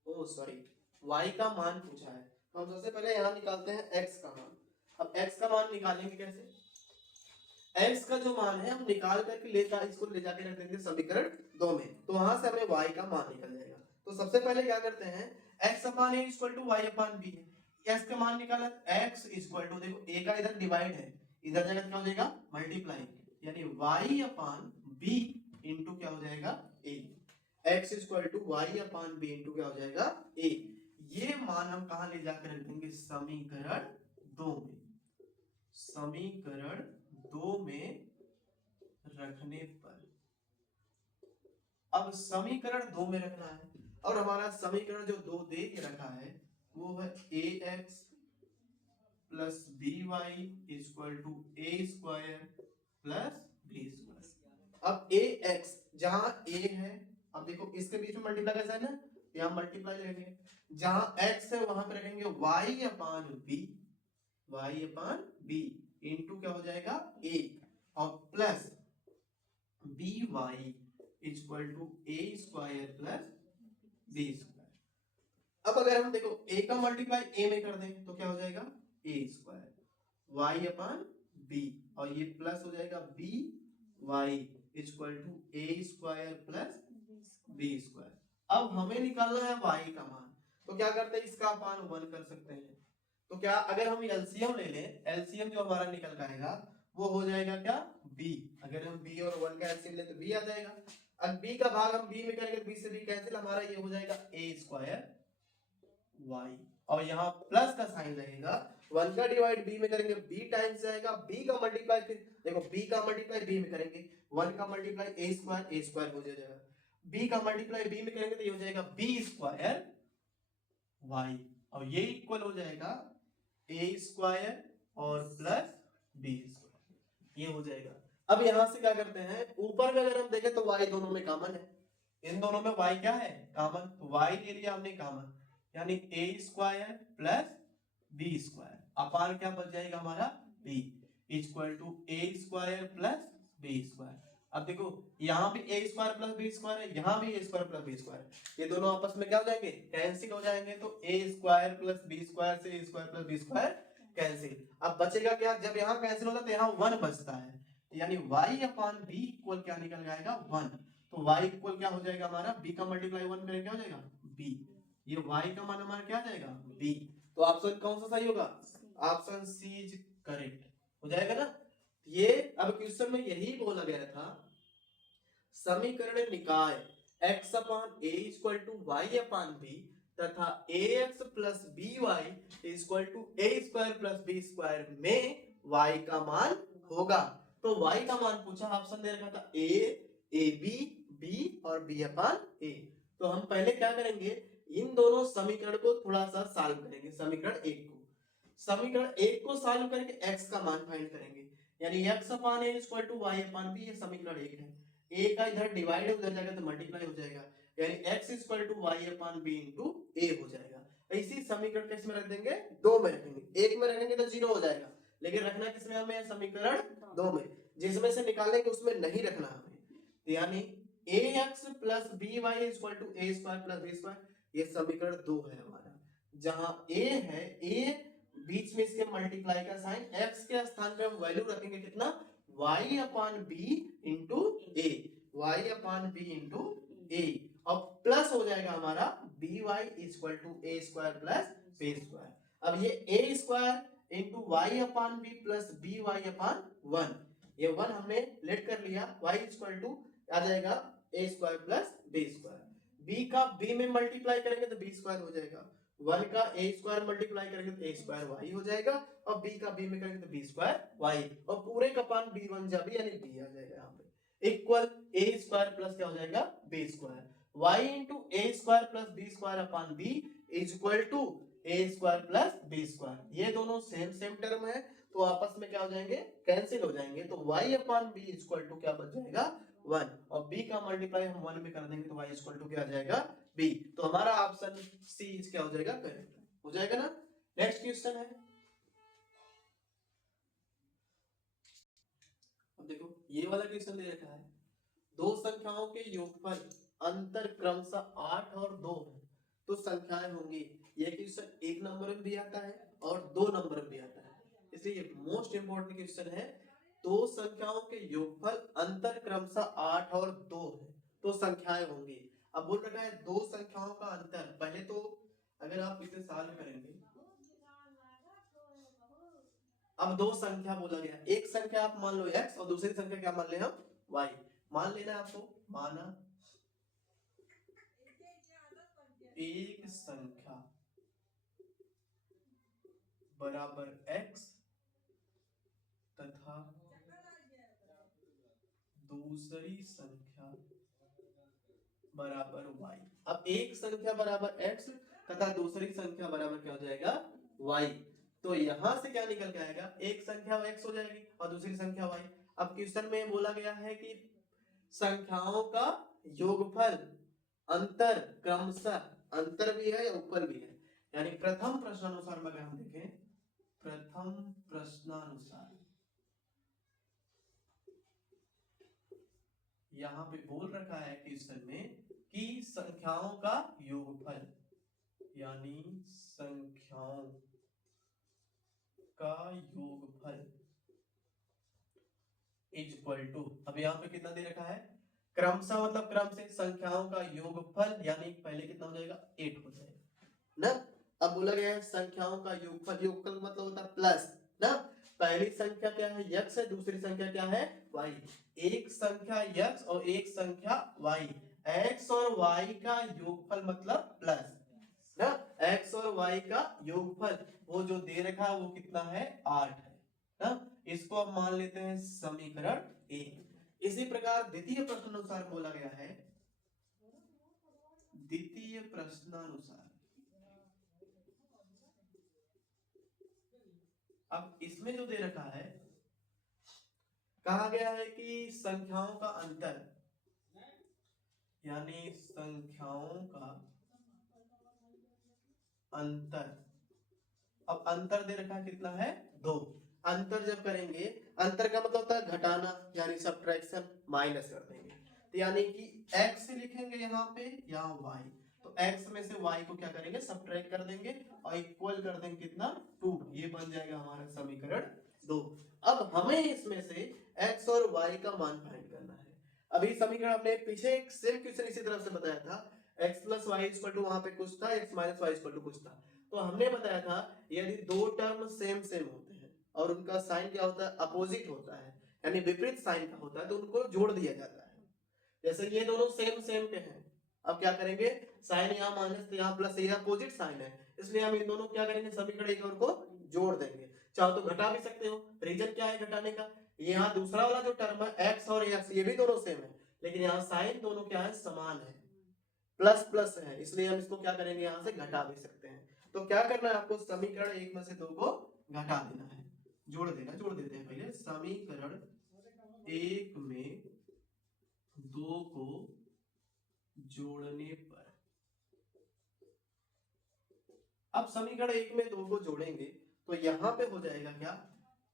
ओ सॉरी y का मान पूछा है, तो हम सबसे पहले यहां निकालते हैं x का मान। अब x का मान निकालेंगे कैसे, x का जो मान है हम निकाल करके लेकर इसको ले जाके रख देंगे समीकरण 2 में, तो वहां से हमें y का मान निकल जाएगा। तो सबसे पहले क्या करते हैं x upon a equal to y upon b है, x का मान निकाला, x इक्वल टू देखो a का इधर डिवाइड है, इधर जगह क्या हो जाएगा मल्टीप्लाई, यानी y अपान b इनटू क्या हो जाएगा a, x equal to y upon b into क्या हो जाएगा a, ये मान हम कहां ले जाकर रख देंगे समीकरण 2 में, समीकरण 2 में रखने पर, अब समीकरण 2 में रखना है और हमारा समीकरण जो 2 दे के रखा है वो है ax plus by equal to a square plus b square. अब ax जहां a है, अब देखो इसके बीच में मल्टीप्लाई कैसा है ना, यहाँ मल्टीप्लाई लगेंगे, जहां x है वहां पे रखेंगे y अपान b इनटू क्या हो जाएगा a और plus by equal to a square plus b square. अब अगर हम देखो a का मल्टीप्लाई a में कर दें तो क्या हो जाएगा a square y upon b और ये प्लस हो जाएगा b y equal to a square plus b square. अब हमें निकालना है y का मान, तो क्या करते हैं इसका अपान 1 कर सकते हैं, तो क्या अगर हम एलसीएम ले लें, एलसीएम जो हमारा निकल का आएगा वो हो जाएगा क्या b, अगर हम b और 1 का एलसीएम ले तो b आ जाएगा, अब b का भाग हम b में करेंगे तो b से b कैंसिल, हमारा ये हो जाएगा a स्क्वायर y और यहाँ प्लस का साइन लगेगा, 1 का डिवाइड b में करेंगे b टाइम्स जाएगा, b का मल्टीप्लाई फिर देखो b का मल्टीप्लाई b में करेंगे 1 का मल्टीप्लाई a स्क्वायर हो जाएगा, b का मल्टीप्लाई b में करेंगे तो ये हो जाएगा b स्क्वायर y और ये इक्वल हो जाएगा a स्क्वायर और प्लस b स्क्वायर, ये हो जाएगा। अब यहां से क्या करते हैं ऊपर में अगर हम देखें तो y दोनों में कॉमन है, इन दोनों में y क्या है कॉमन, तो y ले लिया हमने कॉमन, यानी a square plus b square upon क्या बच जाएगा हमारा b equal to a square plus b square. अब देखो यहाँ भी A square plus B square है, यहाँ भी A square plus B square है, ये दोनों आपस में क्या हो जाएंगे, कैंसिल हो जाएंगे। तो a square plus B square से a square plus B square cancel. अब बचेगा क्या, जब यहाँ कैंसिल होता है तो यहाँ 1 बचता है, यानी y अपॉन बी इक्वल क्या निकल जाएगा 1। तो y इक्वल क्या हो जाएगा हमारा, b का मल्टीप्लाई 1 करें क्या हो जाएगा b, ये y का मान हमारा क्या आ जाएगा b। तो ऑप्शन कौन सा सही होगा, ऑप्शन सी इज करेक्ट हो जाएगा ना। ये अब क्वेश्चन में यही बोला गया था, समीकरण निकाय x upon a equal to y upon b तथा ax plus by equal to a square plus b square में y का मान होगा। तो y का मान पूछा, ऑप्शन दे रखा था a, ab, b और b अपान a। तो हम पहले क्या करेंगे, इन दोनों समीकरण को थोड़ा सा सॉल्व करेंगे। समीकरण एक को सॉल्व करके x का मान फाइंड करेंगे, यानी x upon a equal to y upon b, ये समीकरण एक है। a का इधर डिवाइड उधर जाएगा तो मल्टीप्लाई हो जाएगा, यानी x equal to y upon b into a हो जाएगा। इसी समीकरण किस में रख देंगे, दो में रखेंगे। एक में रखेंगे तो जीरो हो जाएगा, लेकिन रखना किसमें हमें, समीकरण दो में। जिसमें से निकालेंगे उसमें नहीं रखना हमें, तो यानी ax plus by equal to a square plus b square, ये समीकरण दो है हमारा। जहां a है, a बीच में इसके मल्टीप्लाई का साइन, x के स्थान पे हम वैल्यू रखेंगे कितना, y upon b into a, y upon b into a, और प्लस हो जाएगा हमारा by equal to a square plus b square. अब ये a square into y upon b plus by upon 1, ये 1 हमने लेट कर लिया, y इक्वल टू आ जाएगा a square plus b square. b का b में मल्टीप्लाई करेंगे तो b स्क्वायर हो जाएगा, 1 का a स्क्वायर मल्टीप्लाई करेंगे तो a स्क्वायर y हो जाएगा, और b का b में करेंगे तो b स्क्वायर y, और पूरे का पान b बन जाए, यानी b आ जाएगा यहाँ पे इक्वल a स्क्वायर प्लस क्या हो जाएगा b square, y into a square plus b square upon b is equal to a square plus b square. ये दोनों सेम टर्म है, तो आपस में क्या हो जाएंगे, कैंसिल हो जाएंगे। तो y upon b equal to क्या बच जाएगा 1, और b का मल्टीप्लाई हम 1 में कर देंगे तो y इक्वल टू क्या आ जाएगा b। तो हमारा ऑप्शन सी क्या हो जाएगा, करेक्ट हो जाएगा ना। नेक्स्ट क्वेश्चन है, अब देखो ये वाला क्वेश्चन दे रखा है, दो संख्याओं के योगफल अंतर क्रमशः 8 और 2 है तो संख्याएं होंगी। ये क्वेश्चन 1 नंबर में भी आता है और 2 नंबर में भी आता है, इसलिए ये मोस्ट इंपोर्टेंट क्वेश्चन है। दो संख्याओं के योगफल अंतर क्रमशः 8 और 2 है तो संख्याएं होंगी। अब बोल रखा है दो संख्याओं का अंतर, पहले तो अगर आप इसे सॉल्व करेंगे, अब दो संख्या बोला गया, एक संख्या आप मान लो x और दूसरी संख्या क्या मान ले हम y, मान लेना आपको, माना एक संख्या बराबर x तथा दूसरी संख्या बराबर y। अब एक संख्या बराबर x तथा दूसरी संख्या बराबर क्या हो जाएगा y, तो यहां से क्या निकल के आएगा, एक संख्या x हो जाएगी और दूसरी संख्या y। अब क्वेश्चन में बोला गया है कि संख्याओं का योगफल अंतर क्रमशः, अंतर भी है ऊपर भी है, यानी प्रथम प्रश्नानुसार में अगर हम देखें, प्रथम प्रश्नानुसार यहाँ पे बोल रखा है क्वेश्चन में कि संख्याओं का योगफल, यानी संख्याओं का योगफल इज इक्वल टू, अब यहाँ पे कितना दे रखा है, क्रमशः मतलब क्रम से, संख्याओं का योगफल यानी पहले कितना हो जाएगा 8 हो जाएगा ना। अब बोला गया है संख्याओं का योगफल, योगफल मतलब होता है प्लस ना, पहली संख्या क्या है x है, दूसरी संख्या क्या है y, एक संख्या x और एक संख्या y, x और y का योगफल मतलब प्लस ना, x और y का योगफल वो जो दे रखा है वो कितना है 8 है ना, इसको हम मान लेते हैं समीकरण 1। इसी प्रकार द्वितीय प्रश्नानुसार बोला गया है, द्वितीय प्रश्नानुसार, अब इसमें जो दे रखा है, कहा गया है कि संख्याओं का अंतर, यानी संख्याओं का अंतर, अब अंतर दे रखा है कितना है 2। अंतर जब करेंगे, अंतर का मतलब होता है घटाना, यानी सब्ट्रैक्शन, माइनस कर देंगे। तो यानी कि x लिखेंगे यहाँ पे, यहाँ y, तो x में से y को क्या करेंगे, सब्ट्रैक्ट कर देंगे और इक्वल कर देंगे कितना, 2। ये बन जाएगा हमारा समीकरण 2। अब हमें इसमें से x और y का मान फाइंड करना है। अभी समीकरण हमने पीछे एक सेम क्वेश्चन इसी तरह से बताया था, x plus y equal to वहां पे कुछ था, x minus y equal to कुछ था। तो हमने बताया था यदि दो टर्म सेम सेम होते हैं और उनका साइन क्या होता है, अपोजिट होता है, यानी विपरीत साइन का होता है, तो उनको जोड़ दिया जाता है। जैसे ये दोनों सेम सेम के हैं, अब क्या करेंगे, साइन यहाँ माइनस, यहाँ प्लस, ये अपोजिट साइन है, इसलिए हम इन दोनों क्या करेंगे, समीकरण एक और को जोड़ देंगे। चाहो तो घटा भी सकते हो, रीजन क्या है घटाने का, यहाँ दूसरा वाला जो टर्म है x और x, ये भी दोनों सेम है, लेकिन यहाँ साइन दोनों क्या है, समान है, प्लस प्लस है, इसलिए हम इसको क्या करेंगे, यहाँ से घटा भी सकते हैं। तो क्या करना है आपको, समीकरण एक में से दो को घटा देना है, जोड़ देना, जोड़ देते हैं पहले। समीकरण एक में दो को जोड़ने पर, अब समीकरण एक में दो को जोड़ेंगे तो यहां पे हो जाएगा क्या,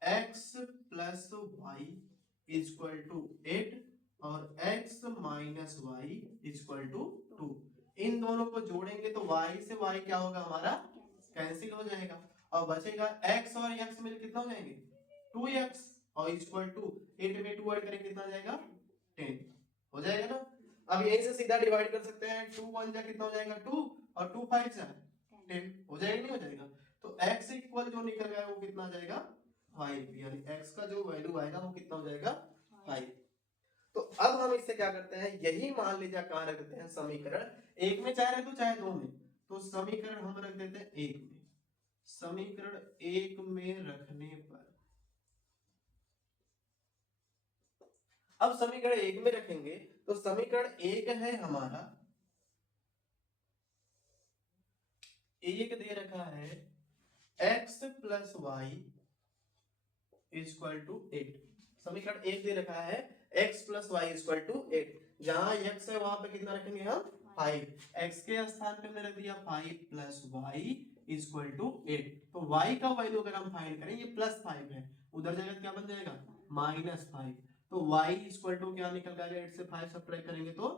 x plus y equal to 8 और x minus y equal to 2। इन दोनों को जोड़ेंगे तो y से y क्या होगा हमारा, कैंसिल हो जाएगा और बचेगा x और x मिल कितना हो जाएंगे, 2x और इक्वल टू 8 में 2 ऐड करेंगे कितना आ जाएगा, 10 हो जाएगा ना। अब यहीं से सीधा डिवाइड कर सकते हैं, 2 1 जा कितना हो जाएगा 2 और 2 5 जा 10 हो जाएगा, नहीं हो जाएगा। तो x इक्वल जो निकल गया वो कितना आ जाएगा 5, यानी x का जो वैल्यू आएगा वो कितना हो जाएगा 5। तो अब हम इससे क्या करते हैं, यही मान लीजिए कहां रख देते हैं, समीकरण एक में चाहे रख दो चाहे दो में, तो समीकरण हम रख देते हैं एक में। समीकरण एक में रखने पर, अब समीकरण एक में रखेंगे तो समीकरण एक है हमारा, एक दे रखा है x plus y equal to 8। समीकरण एक दे रखा है x plus y equal to 8, जहां x है वहां पे कितना रखेंगे हम 5, x के स्थान पे हमने रख दिया 5 प्लस वाई इक्वल टू 8। तो y का वैल्यू अगर हम फाइंड करें, ये प्लस 5 है, उधर जाएगा क्या बन जाएगा माइनस 5, तो y इक्वल टू क्या निकल जाएगा, 8 से 5 सब्ट्रैक्ट करेंगे तो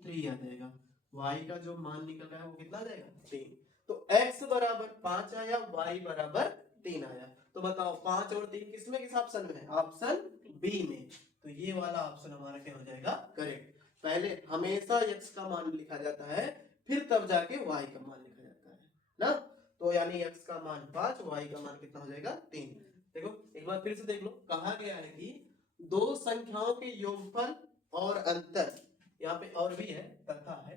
3 आ जाएगा, y का जो मान निकल रहा है वो कितना आ जाएगा 3। तो x बराबर 5 आया, y बराबर 3 आया। तो बताओ 5 और 3 किसमें, किस ऑप्शन में है, ऑप्शन बी में। तो ये वाला ऑप्शन हमारा क्या हो जाएगा करेक्ट। पहले हमेशा x का मान लिखा जाता है, फिर तब जाके y का मान लिखा जाता है ना। तो यानी x का मान 5, y का मान कितना हो जाएगा 3। देखो एक बार फिर से देख लो, कहा गया है कि दो संख्याओं के योगफल और अंतर, यहाँ पे और भी है, तथा है,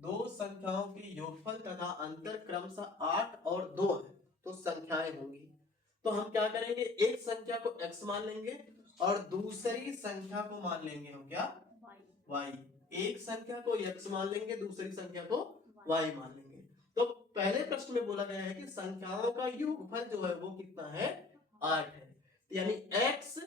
दो संख्याओं के योगफल तथा अंतर क्रमशः 8 और 2 है, तो संख्याएं होंगी। तो हम क्या करेंगे, एक संख्या को x मान लेंगे और दूसरी संख्या को मान लेंगे हम क्या, y। एक संख्या को x मान लेंगे, दूसरी संख्या को y मान लेंगे। तो पहले प्रश्न में बोला गया है कि संख्याओं का योगफल जो है वो कितना है 8 है, यानी x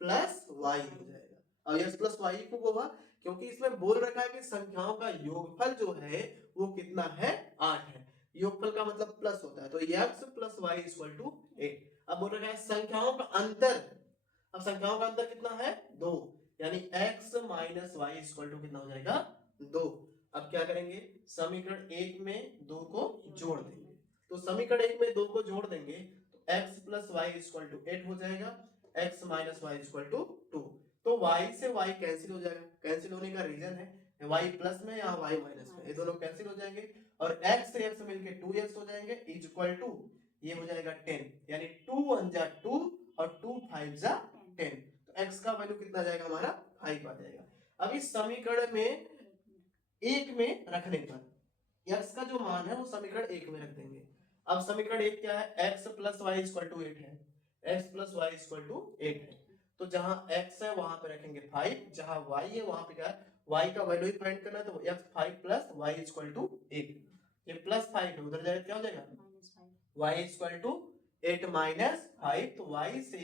प्लस y हो जाएगा। अब x प्लस y को होगा क्योंकि इसमें बोल रखा है कि संख्याओं का योगफल जो है वो कितना है 8 है, योगफल का मतलब प्लस होता है, तो x plus y equal to 8। अब बोल रखा है संख्याओं का अंतर, अब संख्याओं का अंतर कितना है 2, यानी x minus y equal to कितना हो जाएगा 2। अब क्या करेंगे, समीकरण एक में 2 को जोड़ देंगे, तो समीकरण एक में 2 को जोड़ देंगे तो x plus y equal to 8 हो जाएगा, x minus y equal to 2। तो y से y कैंसिल हो जाएगा, कैंसिल होने का रीजन है y प्लस में या y माइनस में, ये दोनों कैंसिल हो जाएंगे और x से x मिलके 2x हो जाएंगे इक्वल टू ये हो जाएगा 10, यानी 2 1 जा 2 और 2 5 जा 10। तो x का वैल्यू कितना जाएगा हमारा 5 आ जाएगा। अब इस समीकरण में एक में रखने पर x का जो मान है वो समीकरण एक में रख देंगे। अब समीकरण एक क्या है, x plus y equal to 8 है, x plus y equal to 8 है, तो जहां x है वहां पे रखेंगे 5, जहां y है वहां पे क्या है, y का वैल्यू ही फाइंड करना है, तो x 5 plus y equal to 8, ये प्लस 5 है, उधर जाएगा क्या हो जाएगा y इक्वल टू 8 माइनस 5, तो y से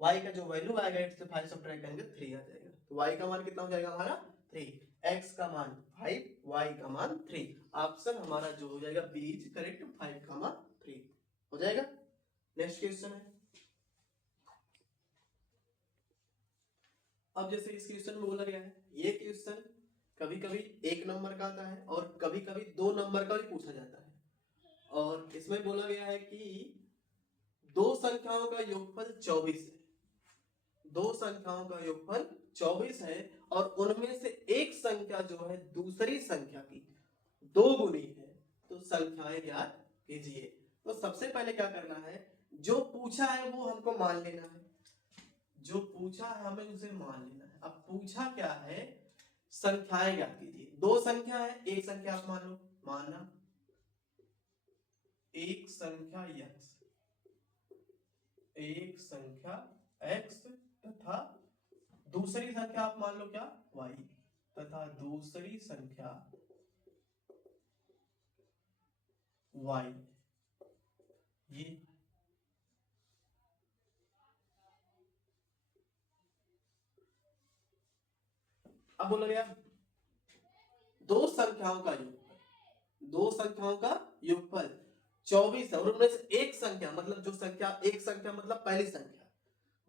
y का जो वैल्यू आएगा 8 से 5 सब्ट्रैक्ट करेंगे 3 आ जाएगा, तो y का मान कितना हो जाएगा हमारा 3, x का मान 5, y का मान 3। ऑप्शन हमारा जो हो जाएगा बी इज करेक्ट, 5 का मान 3 हो जाएगा। नेक्स्ट क्वेश्चन है, अब जैसे इस क्वेश्चन में बोला गया है, ये क्वेश्चन कभी कभी 1 नंबर का आता है और कभी कभी 2 नंबर का भी पूछा जाता है। और इसमें बोला गया है कि दो संख्याओं का योगफल 24 है, दो संख्याओं का योगफल 24 है और उनमें से एक संख्या जो है दूसरी संख्या की 2 गुनी है, तो संख्याएं ज्ञात कीजिए। तो सबसे पहले क्या करना है, जो पूछा है वो हमको मान लेना है, जो पूछा है हमें उसे मान लेना है। अब पूछा क्या है, संख्याएं ज्ञात कीजिए। 2 संख्या है, एक संख्या आप मान लो, माना एक संख्या x, एक संख्या x तथा दूसरी संख्या आप मान लो क्या, y, तथा दूसरी संख्या y। ये अब बोला गया दो संख्याओं का योगफल, दो संख्याओं का योगफल 24 है और उनमें से एक संख्या, मतलब जो संख्या, एक संख्या मतलब पहली संख्या,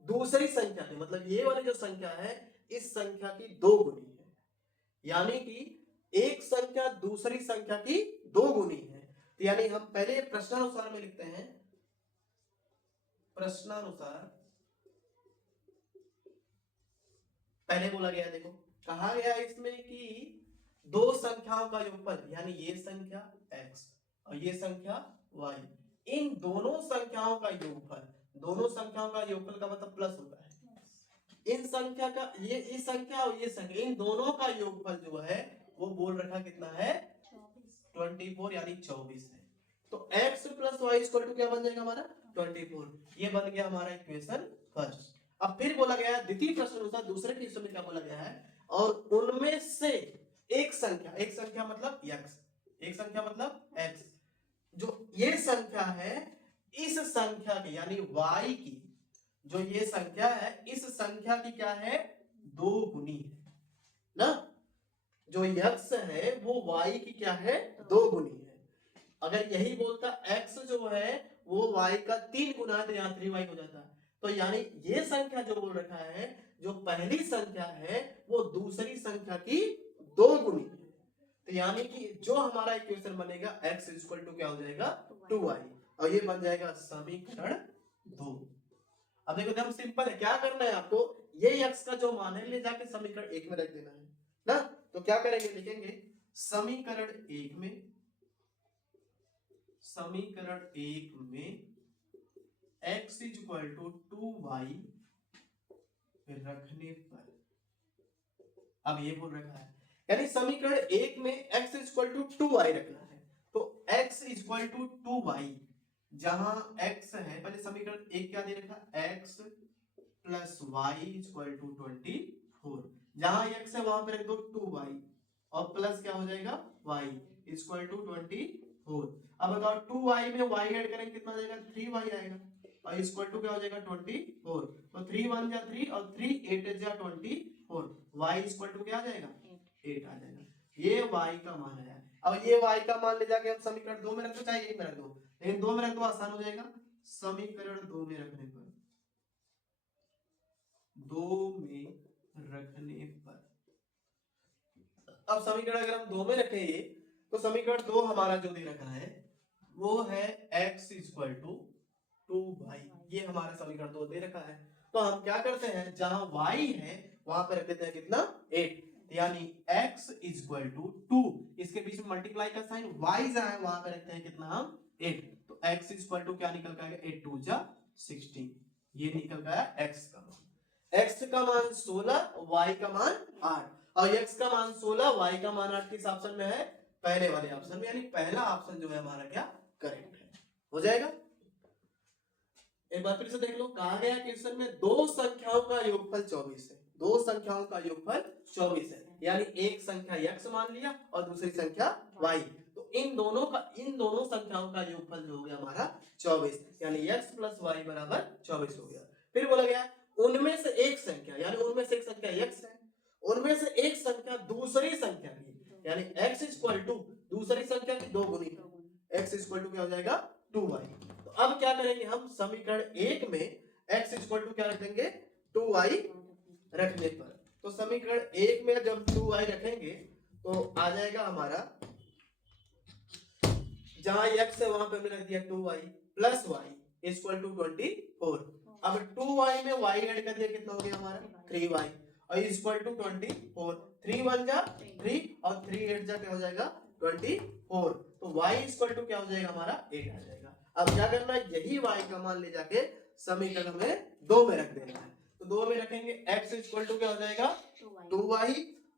दूसरी संख्या की मतलब ये वाली जो संख्या है इस संख्या की 2 गुनी है, यानी कि एक संख्या दूसरी संख्या की 2 गुनी है। तो यानी हम पहले प्रश्नानुसार में लिखते हैं, प्रश्नानुसार पहले बोला गया, देखो कहा गया इसमें कि दो संख्याओं का योगफल, यानी ये संख्या x और ये संख्या y, इन दोनों संख्याओं का योगफल, दोनों संख्याओं का योगफल का मतलब प्लस होता है, इन संख्या का, ये इस संख्या और ये संख्या, इन दोनों का योगफल जो है वो बोल रखा कितना है, 24 यानी 24 है। तो x plus y equal to क्या बन जाएगा हमारा, 24। ये बन गया हमारा इक्वेशन फर्स्ट। अब फिर बोला गया है द्वितीय प्रश्न अनुसार, दूसरे क्वेश्चन में क्या बोला गया है, और उनमें से एक संख्या, एक संख्या मतलब x, एक संख्या मतलब x, जो ये संख्या है इस संख्या की यानी y की, जो ये संख्या है इस संख्या की क्या है, 2 गुनी है ना, जो x है वो y की क्या है, 2 गुनी है। अगर यही बोलता x जो है वो y का 3 गुना है तो यहाँ 3y हो जाता। तो यानी ये संख्या जो बोल रखा है, जो पहली संख्या है वो दूसरी संख्या की 2 गुनी है। तो यानी कि जो हमारा इक्वेशन बनेगा x इक्वल टू क्या हो जाएगा, 2y, और ये बन जाएगा समीकरण 2। अब देखो एकदम सिंपल है, क्या करना है आपको, ये x का जो मान है ले जाके समीकरण 1 में रख देना है ना। तो क्या करेंगे, लिखेंगे समीकरण 1 में, समीकरण 1 में x इक्वल टू 2y रखने पर, अब ये बोल रखा है यानी समीकरण 1 में x इक्वल टू 2y रखना है। तो x इक्वल टू 2y, जहां x है, पहले समीकरण 1 क्या दे रखा, x plus y equal to 24, जहां x है वहां पे रख दो 2y और प्लस क्या हो जाएगा y इक्वल टू 24। अब बताओ 2y में y ऐड करेंगे कितना आ जाएगा, 3y आएगा और इक्वल टू क्या हो जाएगा 24। तो 3 1 जा 3 और 3 8 जा 24, y इक्वल टू क्या आ जाएगा 8 आ जाएगा। ये y का मान है। अब ये y का मान ले जाके हम समीकरण 2 में रख दो, चाहे 1 में रख दो, लेकिन 2 में रख दो आसान हो जाएगा। समीकरण 2 में रखने पर, 2 में रखने पर, अब समीकरण अगर हम 2 में रखेंगे तो समीकरण 2 हमारा जो दे रखा है वो है x इक्वल टू 2y, ये हमारा समीकरण 2 दे रखा है। तो हम क्या करते हैं, जहां y है वहां पर रख देते हैं कितना 8, यानी x इक्वल टू 2, इसके बीच में मल्टीप्लाई का साइन, y जहां है वहां पर रखते हैं कितना हम 8, तो x इक्वल टू क्या निकल कर आएगा 8 2 जा 16, ये निकल गया x का मान। x का मान 16, y का मान 8, और x का मान 16, y का मान 8 किस ऑप्शन में है, पहले वाले ऑप्शन में, यानी पहला ऑप्शन जो है हमारा क्या करेक्ट है, हो जाएगा। एक बार फिर से देख लो, कहा गया क्वेश्चन में दो संख्याओं का योगफल 24 है, दो संख्याओं का योगफल 24 है, यानी एक संख्या x मान लिया और दूसरी संख्या y, तो इन दोनों संख्याओं का योगफल जो हो गया हमारा 24, यानी x प्लस वाई बराबर 24 हो गया। फिर बोला गया उनमें से एक संख्या, यानी उनमें से एक संख्या x है, उनमें से एक संख्या दूसरी संख्या की, यानी x इक्वल टू दूसरी संख्या की 2 गुनी, x इक्वल टू क्या हो जाएगा 2y। तो अब क्या करेंगे हम, समीकरण 1 में x इक्वल टू क्या रख देंगे 2y रखने पर, तो समीकरण 1 में जब 2y रखेंगे तो आ जाएगा हमारा, जहां x है वहां पे हमने रख दिया 2y plus y equal to 24। अब 2y में y ऐड कर दिया, कितना हो गया हमारा 3y और इक्वल टू 24। 3 1 जा 3 और 3 8 जा क्या हो जाएगा 24। तो y इक्वल टू क्या हो जाएगा हमारा 8 आ जाएगा। अब क्या करना है, यही y का मान ले जाके समीकरण में 2 में रख देना है। तो 2 में रखेंगे x इक्वल टू क्या हो जाएगा 2y।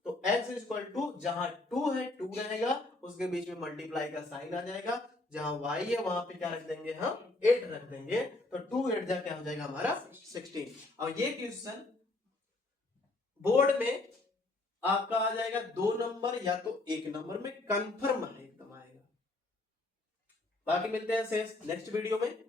तो x इक्वल टू जहां 2 है 2 रहेगा, उसके बीच में मल्टीप्लाई का साइन आ जाएगा, जहां y है वहां पे क्या रख देंगे हम 8 रख देंगे। तो 2 8 जा क्या हो जाएगा हमारा 16। और ये क्वेश्चन बोर्ड में आपका आ जाएगा 2 नंबर या तो 1 नंबर में, कंफर्म है एकदम आएगा। बाकी मिलते हैं नेक्स्ट वीडियो में।